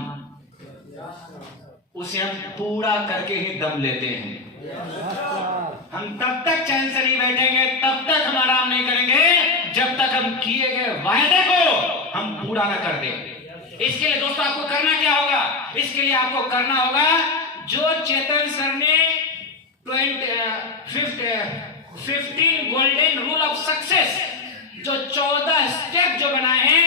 उसे हम पूरा करके ही दम लेते हैं। हम तब तक चैन से नहीं बैठेंगे, तब तक हम आराम नहीं करेंगे जब तक हम किए गए वायदे को हम पूरा ना कर दें। इसके लिए दोस्तों आपको करना क्या होगा? इसके लिए आपको करना होगा जो चेतन सर ने 15 गोल्डन रूल ऑफ सक्सेस, जो 14 स्टेप जो बनाए हैं,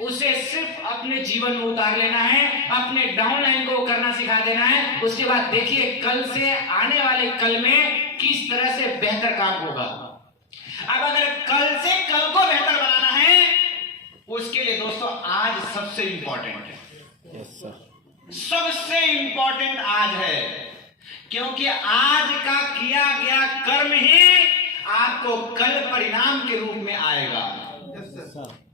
उसे सिर्फ अपने जीवन में उतार लेना है, अपने डाउनलाइन को करना सिखा देना है। उसके बाद देखिए कल से आने वाले कल में किस तरह से बेहतर काम होगा। अब अगर कल से कल को बेहतर बनाना है, उसके लिए दोस्तों आज सबसे इंपॉर्टेंट है। Yes sir. सबसे इंपॉर्टेंट आज है, क्योंकि आज का किया गया कर्म ही आपको कल परिणाम के रूप में आएगा।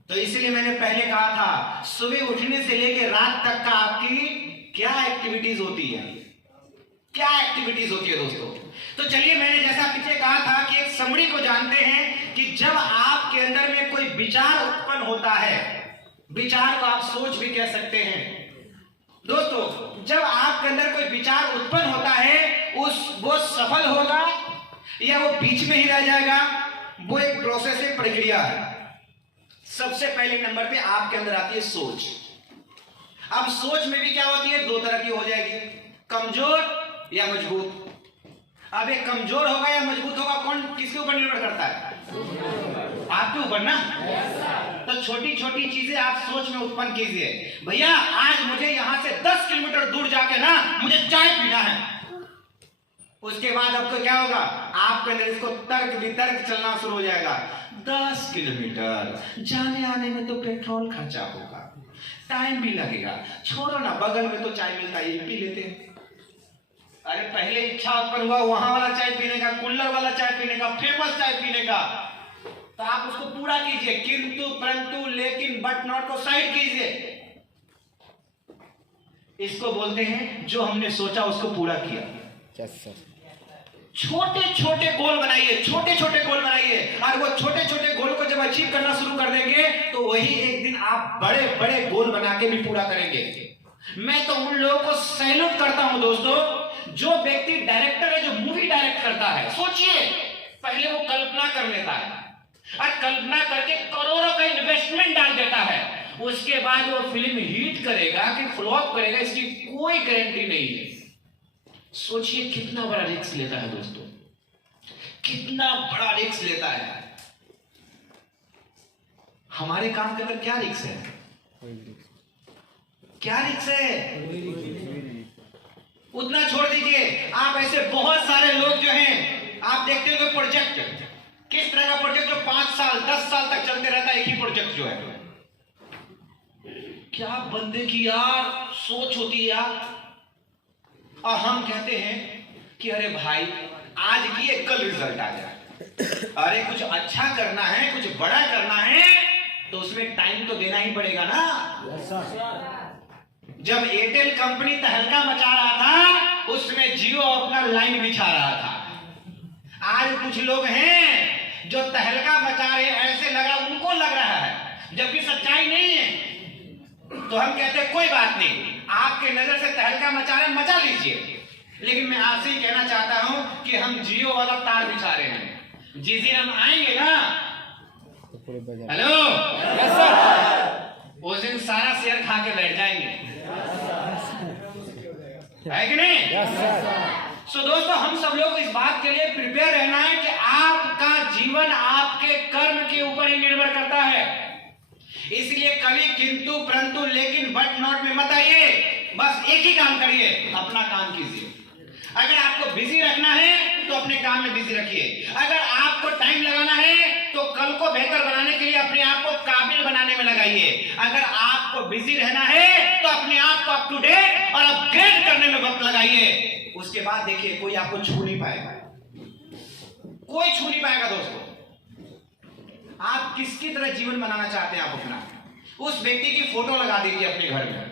तो इसलिए मैंने पहले कहा था, सुबह उठने से लेकर रात तक का आपकी क्या एक्टिविटीज होती है, क्या एक्टिविटीज होती है दोस्तों। तो चलिए, मैंने जैसा पीछे कहा था कि एक समरी को जानते हैं कि जब आपके अंदर में कोई विचार उत्पन्न होता है, विचार को आप सोच भी कह सकते हैं दोस्तों, जब आपके अंदर कोई विचार उत्पन्न होता है, वो सफल होगा या वो बीच में ही रह जाएगा, वो एक प्रोसेस, एक प्रक्रिया है। सबसे पहले नंबर पे आपके अंदर आती है सोच। अब सोच में भी क्या होती है? 2 तरह की हो जाएगी, कमजोर या मजबूत। अब ये कमजोर होगा या मजबूत होगा, कौन किसके ऊपर निर्भर करता है? आपके ऊपर ना। तो छोटी छोटी चीजें आप सोच में उत्पन्न कीजिए। भैया आज मुझे यहां से 10 किलोमीटर दूर जाके ना मुझे चाय पीना है। उसके बाद आपको क्या होगा? आपके अंदर इसको तर्क वितर्क चलना शुरू हो जाएगा। 10 किलोमीटर जाने आने में तो पेट्रोल खर्चा होगा, टाइम भी लगेगा, छोड़ो ना, बगल में तो चाय मिलता है, ये पी लेते हैं। अरे पहले इच्छा उत्पन्न हुआ वहां वाला चाय पीने का, कुल्लर वाला चाय पीने का, फेमस चाय पीने का, तो आप उसको पूरा कीजिए। किंतु परंतु लेकिन बट नॉट को साइड कीजिए। इसको बोलते हैं जो हमने सोचा उसको पूरा किया। Yes sir. छोटे छोटे गोल बनाइए, छोटे छोटे गोल बनाइए, और वो छोटे छोटे गोल को जब अचीव करना शुरू कर देंगे तो वही एक दिन आप बड़े बड़े गोल बना के भी पूरा करेंगे। मैं तो उन लोगों को सैल्यूट करता हूं दोस्तों, जो व्यक्ति डायरेक्टर है, जो मूवी डायरेक्ट करता है। सोचिए पहले वो कल्पना कर लेता है और कल्पना करके करोड़ों का इन्वेस्टमेंट डाल देता है। उसके बाद वो फिल्म हिट करेगा कि फ्लॉप करेगा, इसकी कोई गारंटी नहीं है। सोचिए कितना बड़ा रिस्क लेता है दोस्तों, कितना बड़ा रिस्क लेता है। हमारे काम के अंदर क्या रिस्क है? क्या रिस्क है? उतना छोड़ दीजिए, आप ऐसे बहुत सारे लोग जो हैं, आप देखते हो प्रोजेक्ट, किस तरह का प्रोजेक्ट जो 5 साल 10 साल तक चलते रहता है, एक ही प्रोजेक्ट जो है। क्या बंदे की यार सोच होती है यार। और हम कहते हैं कि अरे भाई आज किए कल रिजल्ट आ जाए। अरे कुछ अच्छा करना है, कुछ बड़ा करना है तो उसमें टाइम तो देना ही पड़ेगा ना। जब एयरटेल कंपनी तहलका मचा रहा था, उसमें जियो अपना लाइन बिछा रहा था। आज कुछ लोग हैं जो तहलका मचा रहे, ऐसे लग रहा, उनको लग रहा है, जबकि सच्चाई नहीं है। तो हम कहते हैं कोई बात नहीं, आपके नजर से तहलका मचा रहे, मचा लीजिए, लेकिन मैं आपसे ही कहना चाहता हूं कि हम जियो वाला तार बिछा रहे हैं। जिस दिन हम आएंगे ना, हेलो, उस दिन सारा शेयर खा के बैठ जाएंगे, है कि नहीं? सो दोस्तों, हम सब लोग इस बात के लिए प्रिपेयर रहना है कि आपका जीवन आपके कर्म के ऊपर ही निर्भर करता है। इसलिए कभी किंतु परंतु लेकिन बट नॉट में मत आइए। बस एक ही काम करिए, अपना काम कीजिए। अगर आपको बिजी रखना है तो अपने काम में बिजी रखिए। अगर आपको टाइम लगाना है तो कल को बेहतर बनाने के लिए अपने आप को काबिल बनाने में लगाइए। अगर आपको बिजी रहना है तो अपने आप को अप टू डेट और अपग्रेड करने में वक्त लगाइए। उसके बाद देखिए कोई आपको छू नहीं पाएगा, कोई छू नहीं पाएगा। दोस्तों, आप किसकी तरह जीवन बनाना चाहते हैं? आप अपना उस व्यक्ति की फोटो लगा दीजिए अपने घर में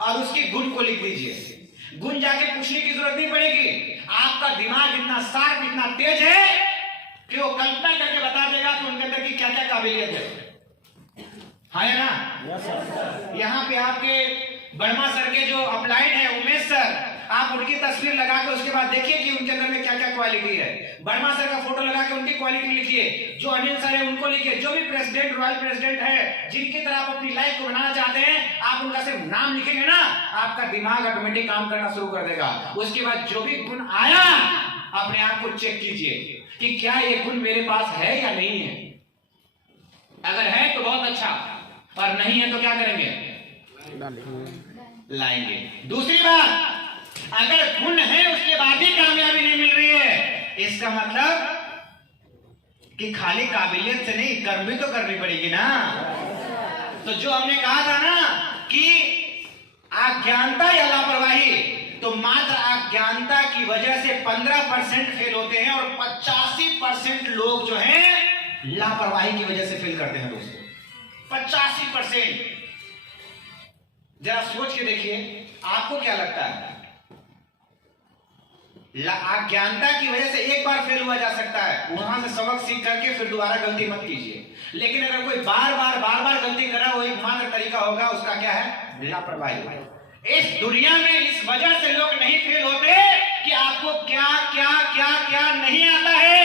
और उसकी गुण को लिख दीजिए। गुण जाके पूछने की जरूरत नहीं पड़ेगी। आपका दिमाग इतना शार्प, इतना तेज है कि वो कल्पना करके बता देगा कि उनके अंदर की क्या क्या काबिलियत है ना। यहाँ पे आपके वर्मा सर के जो अपलाइड है, उमेश सर, आप उनकी तस्वीर लगा के उसके बाद देखिए कि उनके अंदर में क्या क्या क्वालिटी है। वर्मा सर का फोटो लगा के उनकी क्वालिटी लिखिए। जो अनिल सर है उनको लिखिए। जो भी प्रेसिडेंट, रॉयल प्रेसिडेंट है, जिनकी तरह आप अपनी लाइफ को बनाना चाहते हैं, आप उनका सिर्फ नाम लिखेंगे ना, आपका दिमाग ऑटोमेटिक काम करना शुरू कर देगा। उसके बाद जो भी गुण आया, अपने आप को चेक कीजिए कि क्या ये गुण मेरे पास है या नहीं है। अगर है तो बहुत अच्छा, और नहीं है तो क्या करेंगे? लाएंगे। दूसरी बात, अगर गुण है उसके बाद भी कामयाबी नहीं मिल रही है, इसका मतलब कि खाली काबिलियत से नहीं, कर्म भी तो करनी पड़ेगी ना। तो जो हमने कहा था ना कि अज्ञानता या लापरवाही, तो मात्र अज्ञानता की वजह से 15% फेल होते हैं और 85% लोग जो हैं लापरवाही की वजह से फेल करते हैं। दोस्तों, 85%। जरा सोच के देखिए, आपको क्या लगता है? अज्ञानता की वजह से एक बार फेल हुआ जा सकता है, वहां से सबक सीख करके फिर दोबारा गलती मत कीजिए। लेकिन अगर कोई बार बार गलती कर रहा है, वही मात्र तरीका होगा, उसका क्या है? लापरवाही। इस दुनिया में इस वजह से लोग नहीं फेल होते कि आपको क्या क्या क्या क्या नहीं आता है।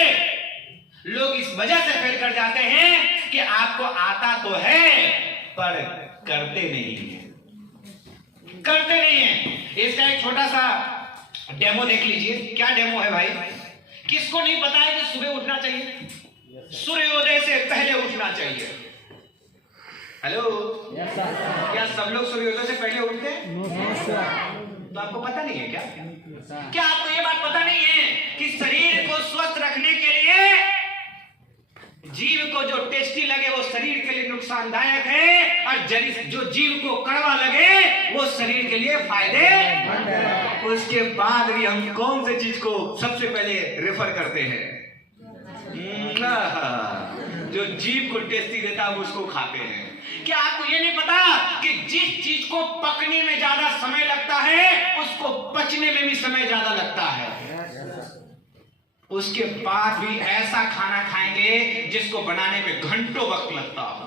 लोग इस वजह से फेल कर जाते हैं कि आपको आता तो है पर करते नहीं है, करते नहीं है। इसका एक छोटा सा डेमो देख लीजिए। क्या डेमो है भाई? किसको नहीं पता है कि सुबह उठना चाहिए? सूर्योदय से पहले उठना चाहिए। हेलो, क्या सब लोग सूर्योदय से पहले उठते हैं? तो आपको पता नहीं है क्या? क्या आपको ये बात पता नहीं है कि शरीर को स्वस्थ रखने के लिए जीव को जो टेस्टी लगे वो शरीर के लिए नुकसानदायक है, और जो जीव को कड़वा लगे वो शरीर के लिए फायदेमंद है। उसके बाद भी हम कौन से चीज को सबसे पहले रेफर करते हैं? जो जीव को टेस्टी देता है उसको खाते हैं। क्या आपको ये नहीं पता कि जिस चीज को पकने में ज्यादा समय लगता है उसको पचने में भी समय ज्यादा लगता है। उसके बाद भी ऐसा खाना खाएंगे जिसको बनाने में घंटों वक्त लगता हो।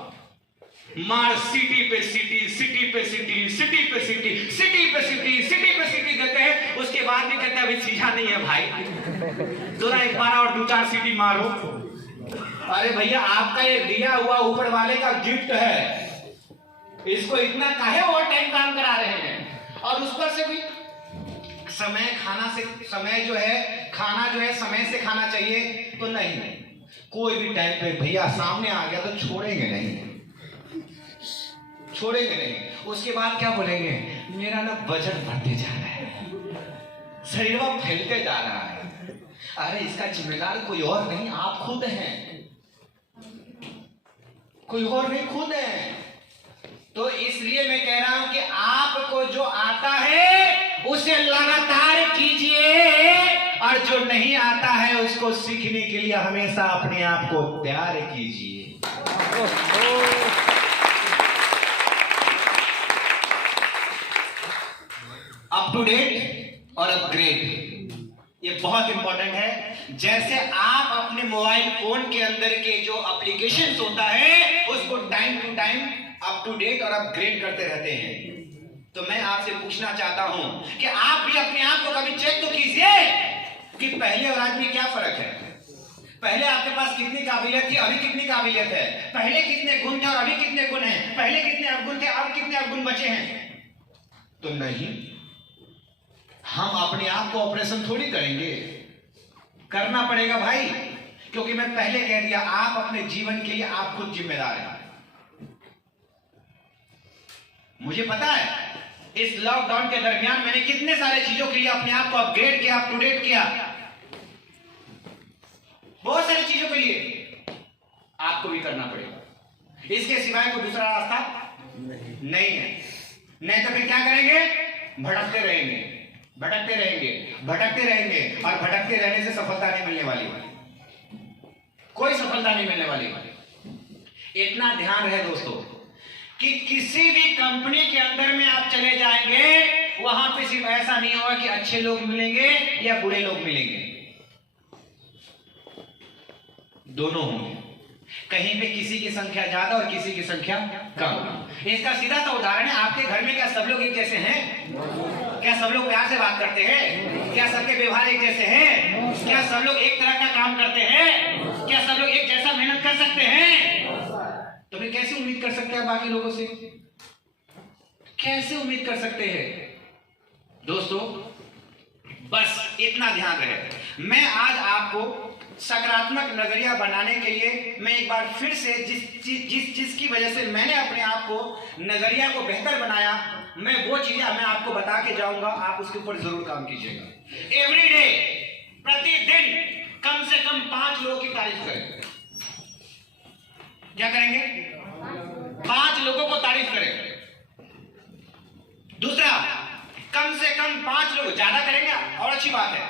मार सिटी पे सिटी, सिटी पे सिटी, सिटी पे सिटी, सिटी पे सिटी, सिटी पे सिटी देते हैं, उसके बाद बाद भी कहते हैं अभी सीझा नहीं है भाई, जरा एक बार और 2-4 सीटी मारो। अरे भैया आपका ये दिया हुआ ऊपर वाले का गिफ्ट है, इसको इतना काहे ओवर टाइम काम करा रहे हैं? और उस पर से भी समय जो है खाना जो है समय से खाना चाहिए, तो नहीं, कोई भी टाइम पे भैया सामने आ गया तो छोड़ेंगे नहीं। उसके बाद क्या बोलेंगे? मेरा ना वजन बढ़ते जा रहा है, शरीर फैलते जा रहा है। अरे इसका जिम्मेदार कोई और नहीं, आप खुद हैं, कोई और नहीं, खुद हैं। तो इसलिए मैं कह रहा हूं कि आपको जो आता है उसे लगातार कीजिए, और जो नहीं आता है उसको सीखने के लिए हमेशा अपने आप को तैयार कीजिए। अप टू डेट और अपग्रेड, ये बहुत इंपॉर्टेंट है। जैसे आप अपने मोबाइल फोन के अंदर के जो एप्लीकेशंस होता है उसको time to time up to date और अपग्रेड करते रहते हैं, तो मैं आपसे पूछना चाहता हूं कि आप भी अपने आप को कभी चेक तो कीजिए कि पहले और आज में क्या फर्क है। पहले आपके पास कितनी काबिलियत थी, अभी कितनी काबिलियत है? पहले कितने गुण थे और अभी कितने गुण हैं? पहले कितने अवगुण थे, अब कितने अवगुण बचे हैं? तो नहीं, हम अपने आप को ऑपरेशन थोड़ी करेंगे, करना पड़ेगा भाई, क्योंकि मैं पहले कह दिया, आप अपने जीवन के लिए आप खुद जिम्मेदार हैं। मुझे पता है इस लॉकडाउन के दरमियान मैंने कितने सारे चीजों के लिए अपने आप को अपग्रेड किया, अप टू डेट किया, बहुत सारी चीजों के लिए आपको भी करना पड़ेगा। इसके सिवाय कोई दूसरा रास्ता नहीं है। नहीं तो फिर क्या करेंगे? भटकते रहेंगे और भटकते रहने से सफलता नहीं मिलने वाली, कोई सफलता नहीं मिलने वाली। इतना ध्यान रहे दोस्तों कि किसी भी कंपनी के अंदर में आप चले जाएंगे, वहां पे सिर्फ ऐसा नहीं होगा कि अच्छे लोग मिलेंगे या बुरे लोग मिलेंगे, दोनों होंगे। कहीं पे किसी की संख्या ज्यादा और किसी की संख्या कम। इसका सीधा सा उदाहरण है, आपके घर में क्या सब लोग एक जैसे हैं? क्या सब लोग प्यार से बात करते हैं? क्या सबके व्यवहार एक जैसे हैं? क्या सब लोग एक तरह का काम करते हैं? क्या सब लोग एक जैसा मेहनत कर सकते हैं? तो फिर कैसे उम्मीद कर सकते हैं बाकी लोगों से? कैसे उम्मीद कर सकते हैं दोस्तों? बस इतना ध्यान रहे। मैं आज आपको सकारात्मक नजरिया बनाने के लिए मैं एक बार फिर से जिसकी वजह से मैंने अपने आप को नजरिया को बेहतर बनाया, मैं वो चीजें मैं आपको बता के जाऊंगा, आप उसके ऊपर जरूर काम कीजिएगा। एवरी डे, प्रतिदिन कम से कम 5 लोगों की तारीफ करें। क्या करेंगे? 5 लोगों को तारीफ करें। दूसरा, कम से कम 5 लोग, ज्यादा करेंगे और अच्छी बात है,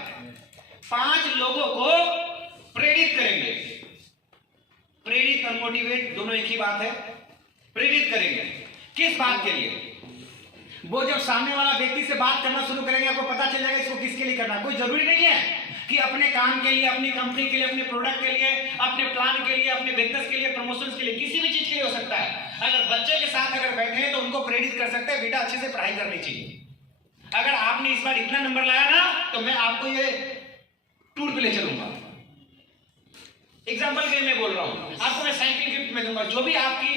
5 लोगों को प्रेरित करेंगे। प्रेरित और मोटिवेट दोनों एक ही बात है। प्रेरित करेंगे किस बात के लिए? वो जब सामने वाला व्यक्ति से बात करना शुरू करेंगे, आपको पता चल जाएगा इसको किसके लिए करना। कोई जरूरी नहीं है कि अपने काम के लिए, अपनी कंपनी के लिए, अपने प्रोडक्ट के लिए, अपने प्लान के लिए, अपने बिजनेस के लिए, प्रमोशन के लिए, किसी भी चीज के लिए हो सकता है। अगर बच्चे के साथ अगर बैठे हैं तो उनको प्रेरित कर सकते हैं, बेटा अच्छे से पढ़ाई करनी चाहिए। अगर आपने इस बार इतना नंबर लाया ना तो मैं आपको ये टूर पे ले चलूंगा। एग्जाम्पल के लिए बोल रहा हूं, आपको मैं साइकिल गिफ्ट में दूंगा। जो भी आपकी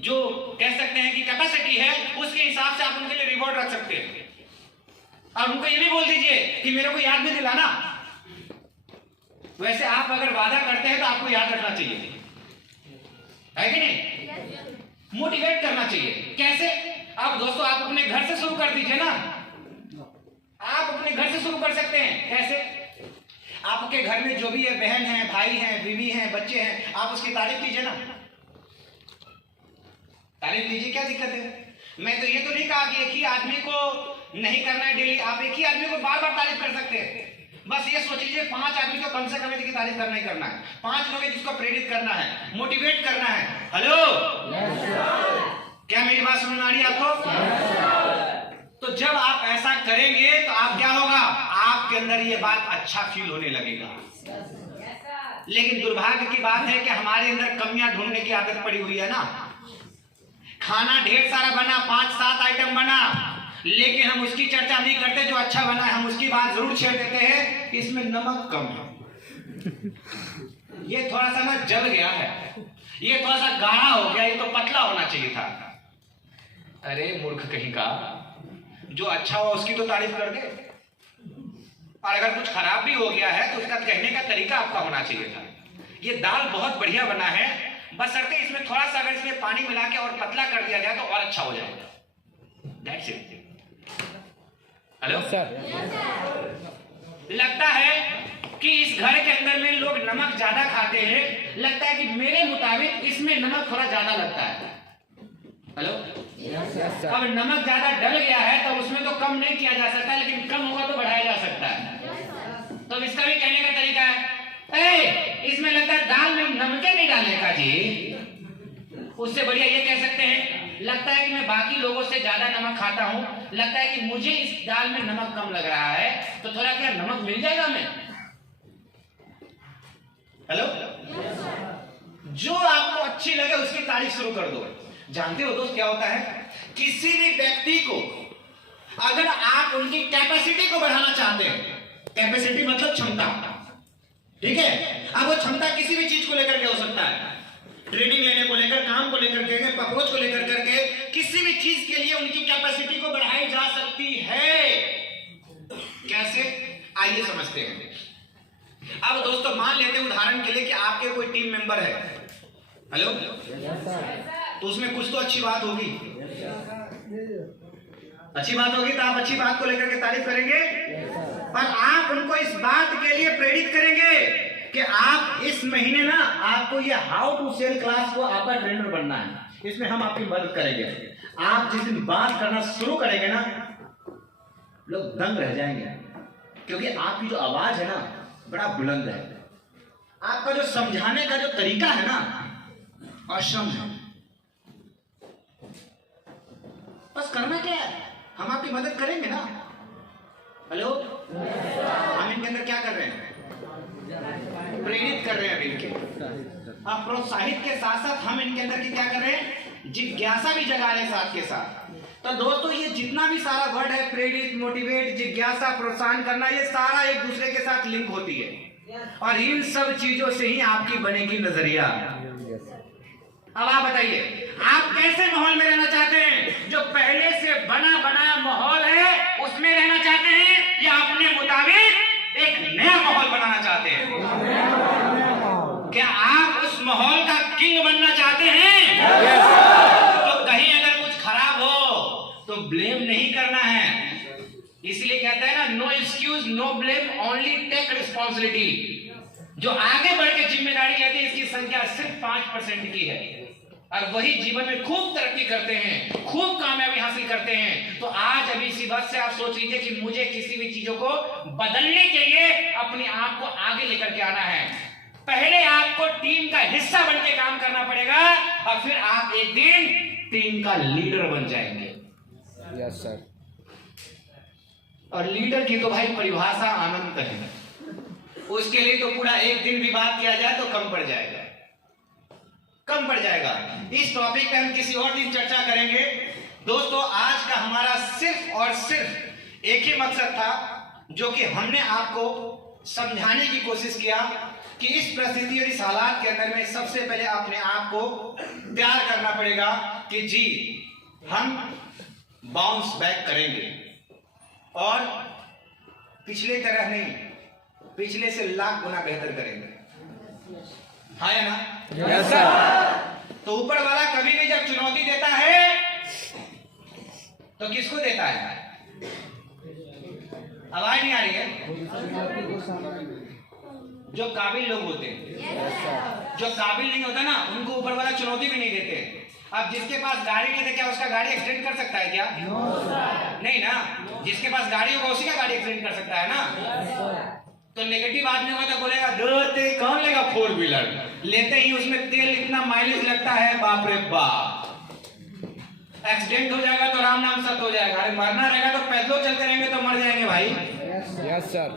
जो कह सकते हैं कि कैपेसिटी है, उसके हिसाब से आप उनके लिए रिवॉर्ड रख सकते हैं। और उनको ये भी बोल दीजिए कि मेरे को याद भी दिलाना। वैसे आप अगर वादा करते हैं तो आपको याद रखना चाहिए, है कि नहीं? मोटिवेट करना चाहिए। कैसे? आप दोस्तों, आप अपने घर से शुरू कर दीजिए ना। आप अपने घर से शुरू कर सकते हैं। कैसे? आपके घर में जो भी है, बहन है, भाई है, बीवी है, बच्चे हैं, आप उसकी तारीफ कीजिए ना। तारीफ कीजिए, क्या दिक्कत है? मैं तो ये तो नहीं कहा कि एक ही आदमी को नहीं करना है डेली, आप एक ही आदमी को बार बार तारीफ कर सकते हैं। बस ये सोच लीजिए 5 आदमी को कम से कम इसकी तारीफ करना ही करना है। 5 लोग जिसको प्रेरित करना है, मोटिवेट करना है। हेलो, क्या मेरी बात समझ आ रही है आपको? तो जब आप ऐसा करेंगे तो आप क्या होगा, आपके अंदर ये बात अच्छा फील होने लगेगा। लेकिन दुर्भाग्य की बात है कि हमारे अंदर कमियां ढूंढने की आदत पड़ी हुई है ना। खाना ढेर सारा बना, 5-7 आइटम बना, लेकिन हम उसकी चर्चा नहीं करते जो अच्छा बना है, हम उसकी बात जरूर छेड़ देते हैं इसमें नमक कम है, ये थोड़ा सा ना जल गया है, ये थोड़ा सा गाढ़ा हो गया, ये तो पतला होना चाहिए था। अरे मूर्ख कहीं का, जो अच्छा हुआ उसकी तो तारीफ कर दे, और अगर कुछ खराब भी हो गया है तो उसका कहने का तरीका आपका होना चाहिए था। ये दाल बहुत बढ़िया बना है, बशर्ते इसमें थोड़ा सा अगर इसमें पानी मिला के और पतला कर दिया जाए तो और अच्छा हो जाएगा। That's it. Hello sir. लगता है कि इस घर के अंदर में लोग नमक ज्यादा खाते हैं, लगता है कि मेरे मुताबिक इसमें नमक थोड़ा ज्यादा लगता है। हेलो, अब नमक ज्यादा डल गया है तो उसमें तो कम नहीं किया जा सकता, लेकिन कम होगा तो बढ़ाया जा सकता है। तो इसका भी कहने का तरीका है, इसमें लगता है दाल में नमक नहीं डालने का जी। उससे बढ़िया ये कह सकते हैं, लगता है कि मैं बाकी लोगों से ज्यादा नमक खाता हूं, लगता है कि मुझे इस दाल में नमक कम लग रहा है, तो थोड़ा क्या नमक मिल जाएगा हमें। हेलो, जो आपको अच्छी लगे उसकी तारीफ शुरू कर दो। जानते हो दोस्त क्या होता है, किसी भी व्यक्ति को अगर आप उनकी कैपेसिटी को बढ़ाना चाहते हैं, कैपेसिटी मतलब क्षमता, ठीक है, अब वो क्षमता किसी भी चीज को लेकर के हो सकता है, ट्रेनिंग लेने को लेकर, काम को लेकर के, अप्रोच को लेकर करके, किसी भी चीज के लिए उनकी कैपेसिटी को बढ़ाई जा सकती है। कैसे, आइए समझते हैं। अब दोस्तों मान लेते हैं उदाहरण के लिए कि आपके कोई टीम मेंबर है, हेलो, तो उसमें कुछ तो अच्छी बात होगी, अच्छी बात होगी तो आप अच्छी बात को लेकर के तारीफ करेंगे, और आप उनको इस बात के लिए प्रेरित करेंगे कि आप इस महीने ना आपको ये हाउ टू सेल क्लास को आपका ट्रेनर बनना है, इसमें हम आपकी मदद करेंगे। आप जिस दिन बात करना शुरू करेंगे ना, लोग दंग रह जाएंगे, क्योंकि आपकी जो आवाज है ना बड़ा बुलंद है, आपका जो समझाने का जो तरीका है ना असम है। बस करना क्या है, हम आपकी मदद करेंगे ना। हेलो, हम इनके अंदर क्या कर रहे हैं, प्रेरित कर रहे हैं इनके, अब प्रोत्साहित के साथ साथ हम इनके अंदर की क्या कर रहे हैं, जिज्ञासा भी जगा रहे हैं साथ के साथ। तो दोस्तों ये जितना भी सारा वर्ड है, प्रेरित, मोटिवेट, जिज्ञासा, प्रोत्साहन करना, ये सारा एक दूसरे के साथ लिंक होती है, और इन सब चीजों से ही आपकी बनेगी नजरिया। अब आप बताइए, आप कैसे माहौल में रहना चाहते हैं, जो पहले से बना बनाया माहौल है उसमें रहना चाहते हैं, या अपने मुताबिक एक नया माहौल बनाना चाहते हैं? क्या आप उस माहौल का किंग बनना चाहते हैं? तो कहीं अगर कुछ खराब हो तो ब्लेम नहीं करना है, इसलिए कहता है ना, no excuse no blame, only take responsibility. जो आगे बढ़ के जिम्मेदारी लेते हैं इसकी संख्या सिर्फ 5% की है, और वही जीवन में खूब तरक्की करते हैं, खूब कामयाबी हासिल करते हैं। तो आज अभी इसी बात से आप सोच लीजिए कि मुझे किसी भी चीजों को बदलने के लिए अपने आप को आगे लेकर के आना है। पहले आपको टीम का हिस्सा बन के काम करना पड़ेगा, और फिर आप एक दिन टीम का लीडर बन जाएंगे। Yes sir. और लीडर की तो भाई परिभाषा अनंत है, उसके लिए तो पूरा एक दिन भी बात किया जाए तो कम पड़ जाएगा, कम पड़ जाएगा। इस टॉपिक पे हम किसी और दिन चर्चा करेंगे। दोस्तों आज का हमारा सिर्फ और सिर्फ एक ही मकसद था, जो कि हमने आपको समझाने की कोशिश किया कि इस परिस्थिति और इस हालात के अंदर में सबसे पहले अपने आप को तैयार करना पड़ेगा कि जी हम बाउंस बैक करेंगे, और पिछले तरह नहीं, पिछले से लाख गुना बेहतर करेंगे। हाँ या ना? Yes sir. तो ऊपर वाला कभी भी जब चुनौती देता है तो किसको देता है? आवाज नहीं आ रही है? जो काबिल लोग होते हैं, जो काबिल नहीं होता ना, उनको ऊपर वाला चुनौती भी नहीं देते। अब जिसके पास गाड़ी नहीं है क्या उसका गाड़ी एक्सीडेंट कर सकता है क्या? नहीं ना, जिसके पास गाड़ी होगा उसी का गाड़ी एक्सीडेंट कर सकता है ना। तो नेगेटिव आदमी होगा तो बोलेगा दे कौन लेगा 4 व्हीलर, लेते ही उसमें तेल इतना माइलेज लगता है, बाप रे बाप, एक्सीडेंट हो जाएगा तो राम नाम सत हो जाएगा। अरे मरना रहेगा तो पैदल चलते रहेंगे तो मर जाएंगे भाई। Yes sir.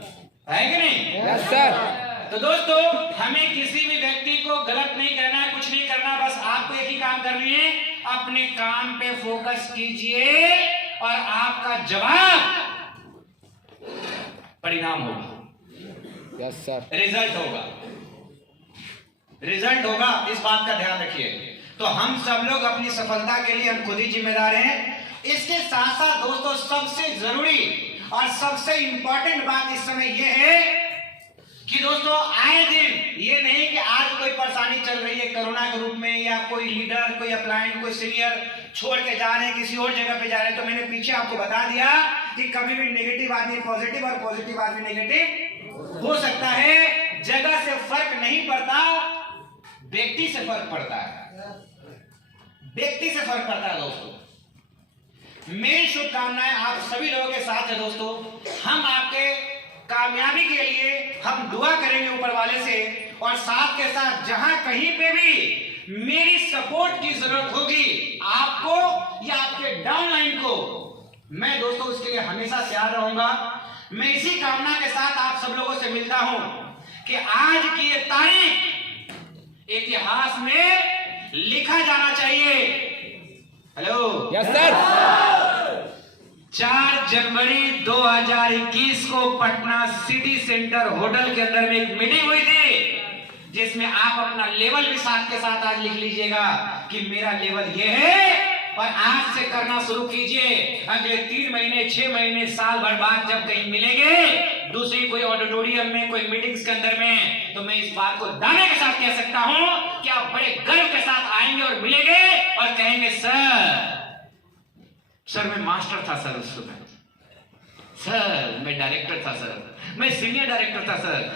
है कि नहीं? Yes sir. तो दोस्तों हमें किसी भी व्यक्ति को गलत नहीं कहना है, कुछ नहीं करना, बस आपको एक ही काम करनी है, अपने काम पे फोकस कीजिए और आपका जवाब परिणाम होगा, यस सर, रिजल्ट होगा, रिजल्ट होगा। इस बात का ध्यान रखिए। तो हम सब लोग अपनी सफलता के लिए हम खुद ही जिम्मेदार हैं। इसके साथ साथ दोस्तों सबसे जरूरी और सबसे इंपॉर्टेंट बात इस समय यह है कि दोस्तों आए दिन ये नहीं कि आज कोई परेशानी चल रही है कोरोना के रूप में, या कोई लीडर, कोई अप्लाइंट, कोई सीनियर छोड़ के जा रहे हैं, किसी और जगह पे जा रहे हैं, तो मैंने पीछे आपको बता दिया कि कभी भी नेगेटिव आदमी पॉजिटिव और पॉजिटिव आदमी नेगेटिव हो सकता है। जगह से फर्क नहीं पड़ता, व्यक्ति से फर्क पड़ता है, व्यक्ति से फर्क पड़ता है दोस्तों। मेरी शुभकामनाएं आप सभी लोगों के साथ है दोस्तों। हम आपके कामयाबी के लिए हम दुआ करेंगे ऊपर वाले से, और साथ के साथ जहां कहीं पे भी मेरी सपोर्ट की जरूरत होगी आपको या आपके डाउनलाइन को, मैं दोस्तों उसके लिए हमेशा तैयार रहूंगा। मैं इसी कामना के साथ आप सब लोगों से मिलता हूं कि आज की ये तारीख इतिहास में लिखा जाना चाहिए। हेलो, यस सर, 4 जनवरी 2021 को पटना सिटी सेंटर होटल के अंदर में एक मीटिंग हुई थी, जिसमें आप अपना लेवल भी साथ के साथ आज लिख लीजिएगा कि मेरा लेवल ये है, और आज से करना शुरू कीजिए। अगले 3 महीने, 6 महीने, साल भर बाद जब कहीं मिलेंगे दूसरी कोई ऑडिटोरियम में, कोई मीटिंग्स के अंदर में, तो मैं इस बात को दावे के साथ कह सकता हूं कि आप बड़े गर्व के साथ आएंगे और मिलेंगे और कहेंगे सर मैं मास्टर था सर उस समय, सर मैं डायरेक्टर था सर, मैं सीनियर डायरेक्टर था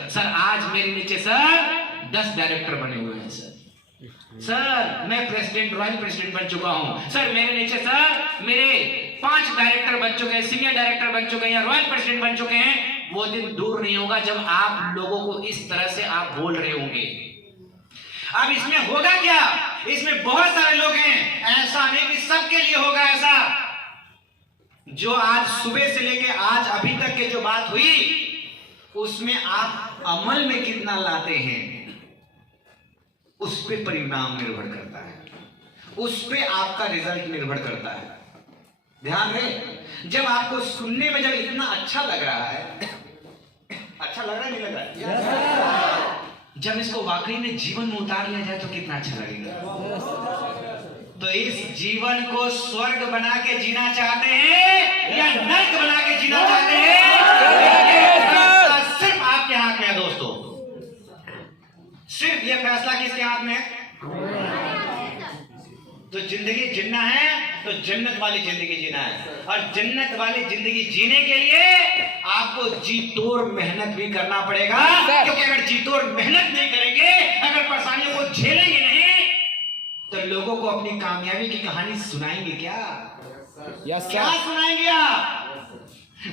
सर आज मेरे नीचे सर 10 डायरेक्टर बने हुए हैं सर मैं प्रेसिडेंट, रॉयल प्रेसिडेंट बन चुका हूं सर, मेरे नीचे सर मेरे 5 डायरेक्टर बन चुके हैं, सीनियर डायरेक्टर बन चुके हैं या रॉयल प्रेसिडेंट बन चुके हैं। वो दिन दूर नहीं होगा जब आप लोगों को इस तरह से आप बोल रहे होंगे। अब इसमें होगा क्या, इसमें बहुत सारे लोग हैं, ऐसा नहीं कि सबके लिए होगा ऐसा। जो आज सुबह से लेके आज अभी तक के जो बात हुई उसमें आप अमल में कितना लाते हैं उस पे परिणाम निर्भर करता है, उस पे आपका रिजल्ट निर्भर करता है। ध्यान रहे, जब आपको सुनने में जब इतना अच्छा लग रहा है, अच्छा लग रहा है नहीं लग रहा है, जब इसको वाकई में जीवन में उतार लिया जाए तो कितना अच्छा लगेगा। तो इस जीवन को स्वर्ग बना के जीना चाहते हैं या नर्क बना के जीना चाहते हैं, सिर्फ आपके हाथ में है दोस्तों। सिर्फ ये फैसला किसके हाथ में है। तो जिंदगी जीना है तो जन्नत वाली जिंदगी जीना है, और जन्नत वाली जिंदगी जीने के लिए आपको जी तोड़ मेहनत भी करना पड़ेगा। क्योंकि अगर जी तोड़ मेहनत नहीं करेंगे, अगर परेशानियों को झेलेंगे नहीं, तो लोगों को अपनी कामयाबी की कहानी सुनाएंगे क्या? क्या सुनाएंगे आप?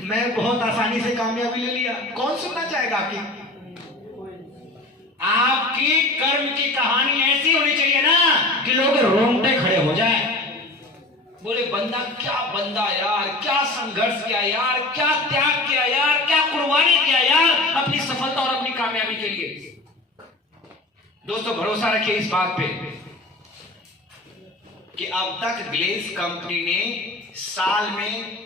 मैं बहुत आसानी से कामयाबी ले लिया, कौन सुनना चाहेगा आपकी? आपकी कर्म की कहानी ऐसी होनी चाहिए ना कि लोग रोंगटे खड़े हो जाए, बोले बंदा क्या बंदा यार, क्या संघर्ष किया यार, क्या त्याग किया यार, क्या कुर्बानी किया यार अपनी सफलता और अपनी कामयाबी के लिए। दोस्तों भरोसा रखिए इस बात पे कि अब तक ग्लेस कंपनी ने साल में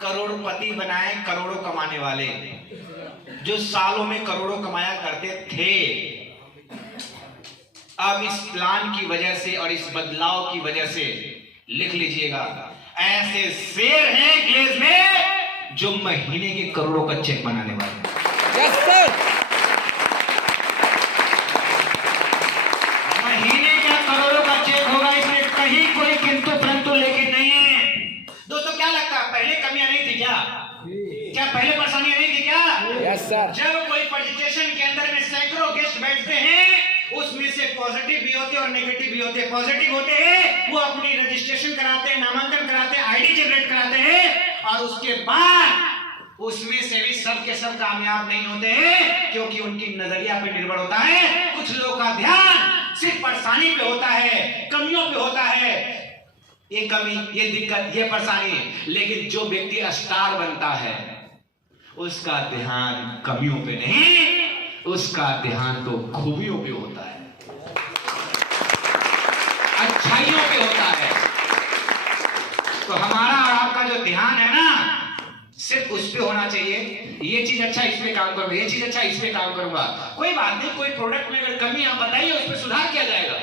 करोड़पति बनाए, करोड़ों कमाने वाले, जो सालों में करोड़ों कमाया करते थे, अब इस प्लान की वजह से और इस बदलाव की वजह से लिख लीजिएगा, ऐसे शेर हैं ग्लेस में जो महीने के करोड़ों का चेक बनाने वाले। यस सर, महीने का करोड़ों का चेक होगा, इसमें कहीं कोई किंतु परंतु लेकिन नहीं है। दोस्तों क्या लगता है, पहले कमियां नहीं थी क्या? क्या पहले परेशानियां नहीं थी क्या? यस सर, जब कोई प्रेजेंटेशन के अंदर में सैकड़ों गेस्ट बैठते हैं, उसमें से पॉजिटिव भी होते हैं और नेगेटिव भी होते हैं। पॉजिटिव होते हैं वो अपनी रजिस्ट्रेशन कराते हैं, नामांकन कराते हैं, आईडी जनरेट कराते हैं, और उसके बाद उसमें से भी सब के सब कामयाब नहीं होते हैं, क्योंकि उनकी नजरिया पे निर्भर होता है। कुछ लोगों का ध्यान सिर्फ परेशानी पे होता है, कमियों पे होता है, ये कमी, ये दिक्कत, ये परेशानी। लेकिन जो व्यक्ति स्टार बनता है उसका ध्यान कमियों पे नहीं, उसका ध्यान तो खूबियों पे होता है, अच्छाइयों पे होता है। तो हमारा और आपका जो जो ध्यान है ना सिर्फ उस पे होना चाहिए। ये चीज अच्छा इस पे काम करूंगा, ये चीज अच्छा इस पे काम करूंगा। कोई बात नहीं, कोई प्रोडक्ट में अगर कमी आप बताइए, उस पर सुधार किया जाएगा।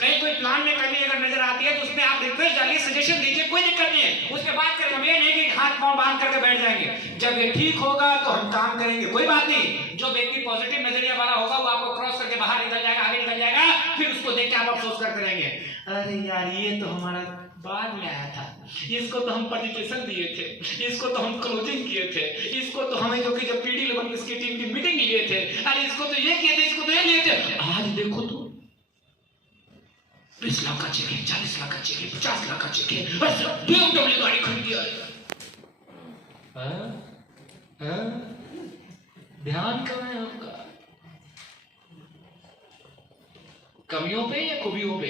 कहीं कोई प्लान में कमी अगर नजर आती है तो उसमें आप रिक्वेस्ट डालिए, सजेशन दीजिए, कोई दिक्कत नहीं है, उस पर बात करेंगे। ये नहीं कि हाथ पांव बांध करके बैठ जाएंगे। जब ये ठीक होगा तो हम काम करेंगे, कोई बात नहीं। जो व्यक्ति पॉजिटिव नजरिया वाला होगा वो आपको क्रॉस करके बाहर निकल जाएगा, आगे निकल जाएगा, फिर उसको देख के आप अफसोस करते रहेंगे, अरे यार ये तो हमारा बाद में आया था, इसको तो हम प्रेजेंटेशन दिए थे, इसको तो हम क्लोजिंग किए थे, इसको तो हमें जो कि जब पीडी लेवल की टीम की मीटिंग लिए थे, अरे इसको तो ये किए थे, इसको तो ये लिए थे। आज देखो तो 20 लाख का चेक है, 40 लाख का चेक है, 50 लाख का चेक है, बस BMW गाड़ी खरीद लिया है। ध्यान कहाँ है आपका? कमियों पे या खूबियों पे?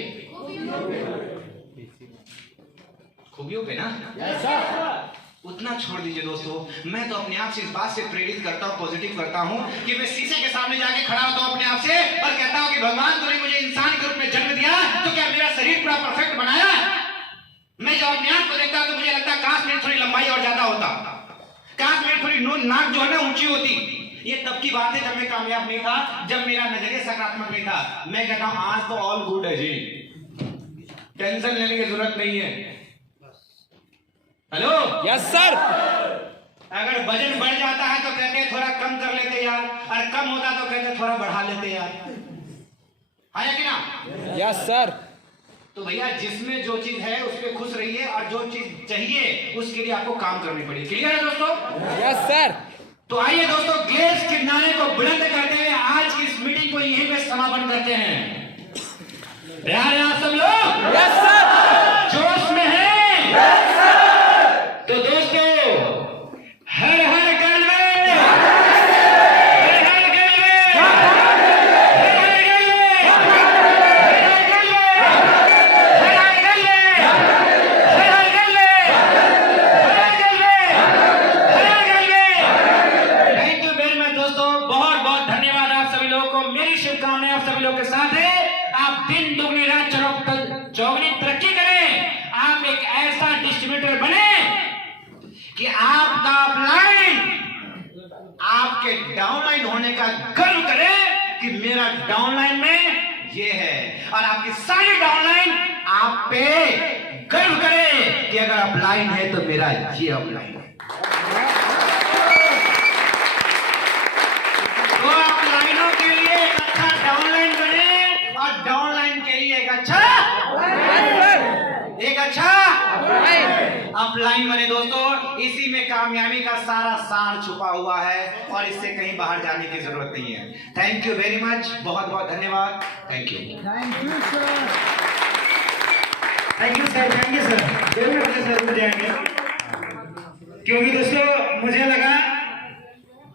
खूबियों पे ना। उतना छोड़ दीजिए दोस्तों। मैं तो अपने आप से इस बात से प्रेरित करता हूँ, पॉजिटिव करता हूँ कि मैं शीशे के सामने जाके खड़ा होता हूँ अपने आप से और कहता हूँ कि भगवान तूने मुझे इंसान के रूप में जन्म दिया तो क्या मेरा शरीर पूरा परफेक्ट बनाया? मैं जब अपने आप को देखता हूँ तो मुझे लगता है काश मेरी थोड़ी लंबाई और ज्यादा होता, काश मेरी थोड़ी नाक जो है ना ऊंची होती। ये तब की बात है जब मैं कामयाब नहीं था, जब मेरा नजरिया सकारात्मक नहीं था। मैं कहता हूँ आज तो ऑल गुड है जी, टेंशन लेने की जरूरत नहीं है। Hello, yes sir. अगर वजन बढ़ जाता है तो कहते हैं थोड़ा कम कर लेते यार, और कम होता तो कहते हैं थोड़ा बढ़ा लेते यार, है कि ना? Yes sir. तो भैया जिसमें जो चीज है उस पर खुश रहिए और जो चीज चाहिए उसके लिए आपको काम करनी पड़ेगी। क्लियर है दोस्तों? Yes sir. तो आइए दोस्तों, गैस के नारे को बुलंद करते हुए आज की इस मीटिंग को यहीं पे समापन करते हैं। तैयार हैं आप सब लोग? Yes sir. जोश में है? तो दोस्तों, हर हर गल्ले, हर हर गल्ले, हर हर गल्ले, हर हर गल्ले, हर हर गल्ले, हर हर गल्ले, हर हर गल्ले। थैंक यू वेरी मच दोस्तों, बहुत बहुत धन्यवाद आप सभी लोगों को। मेरी शुभकामनाएं आप सभी लोगों के साथ है। आप दिन दुगनी रात चौगुनी तरक्की करें। आप एक ऐसा डिस्ट्रीब्यूटर बने कि आपका अपलाइन आपके डाउनलाइन होने का गर्व करे कि मेरा डाउनलाइन में ये है, और आपकी सारी डाउनलाइन आप पे गर्व करे कि अगर अपलाइन है तो मेरा ये अपलाइन है। तो अपलाइनों के लिए एक अच्छा डाउनलाइन बने और डाउनलाइन के लिए एक अच्छा अपलाइन बने दोस्तों। इसी में कामयाबी का सारा सार छुपा हुआ है और इससे कहीं बाहर जाने की जरूरत नहीं है। थैंक यू वेरी मच, बहुत बहुत धन्यवाद। Thank you sir. Thank you sir, thank you sir. जरूर अपने सर को जाएंगे, क्योंकि दोस्तों मुझे लगा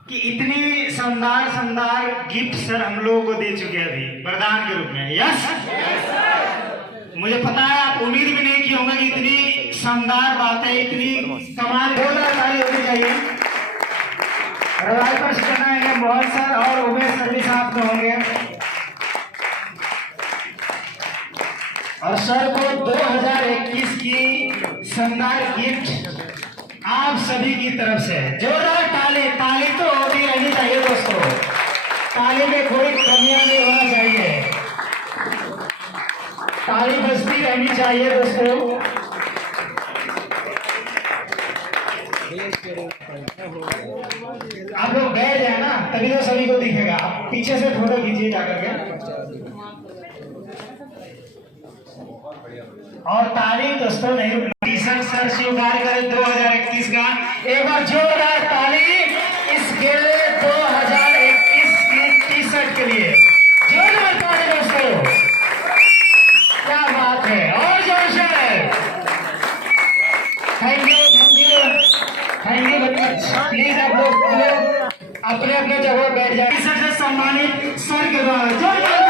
कि इतनी शानदार गिफ्ट सर हम लोगों को दे चुके हैं अभी वरदान के रूप में। यस, मुझे पता है आप उम्मीद भी नहीं किए होंगे कि इतनी शानदार बातें, इतनी कमाल ताली होनी चाहिए। रवाई पर करना मोहन सर और उमेश सर भी साथ में होंगे, और सर को 2021 की शानदार गिफ्ट आप सभी की तरफ से जोरदार ताली। ताली तो होती रहनी चाहिए दोस्तों, ताली में कोई कमियां नहीं होना चाहिए, ताली बजती रहनी चाहिए दोस्तों। आप लोग बैठ जाए ना तभी तो सभी को दिखेगा। आप पीछे से फोटो खींचिए जाकर के, और ताली दोस्तों नहीं रुकना। टी शर्ट सर स्वीकार करें 2021 का, एक बार जोरदार ताली इसके 2021 की टी शर्ट के लिए। जोरदार ताली दोस्तों, क्या बात है, और जोर से। थैंक यू प्लीज आप लोग अपने अपने जगह बैठ जाए। टी शर्ट से सम्मानित सर के द्वारा जोरदार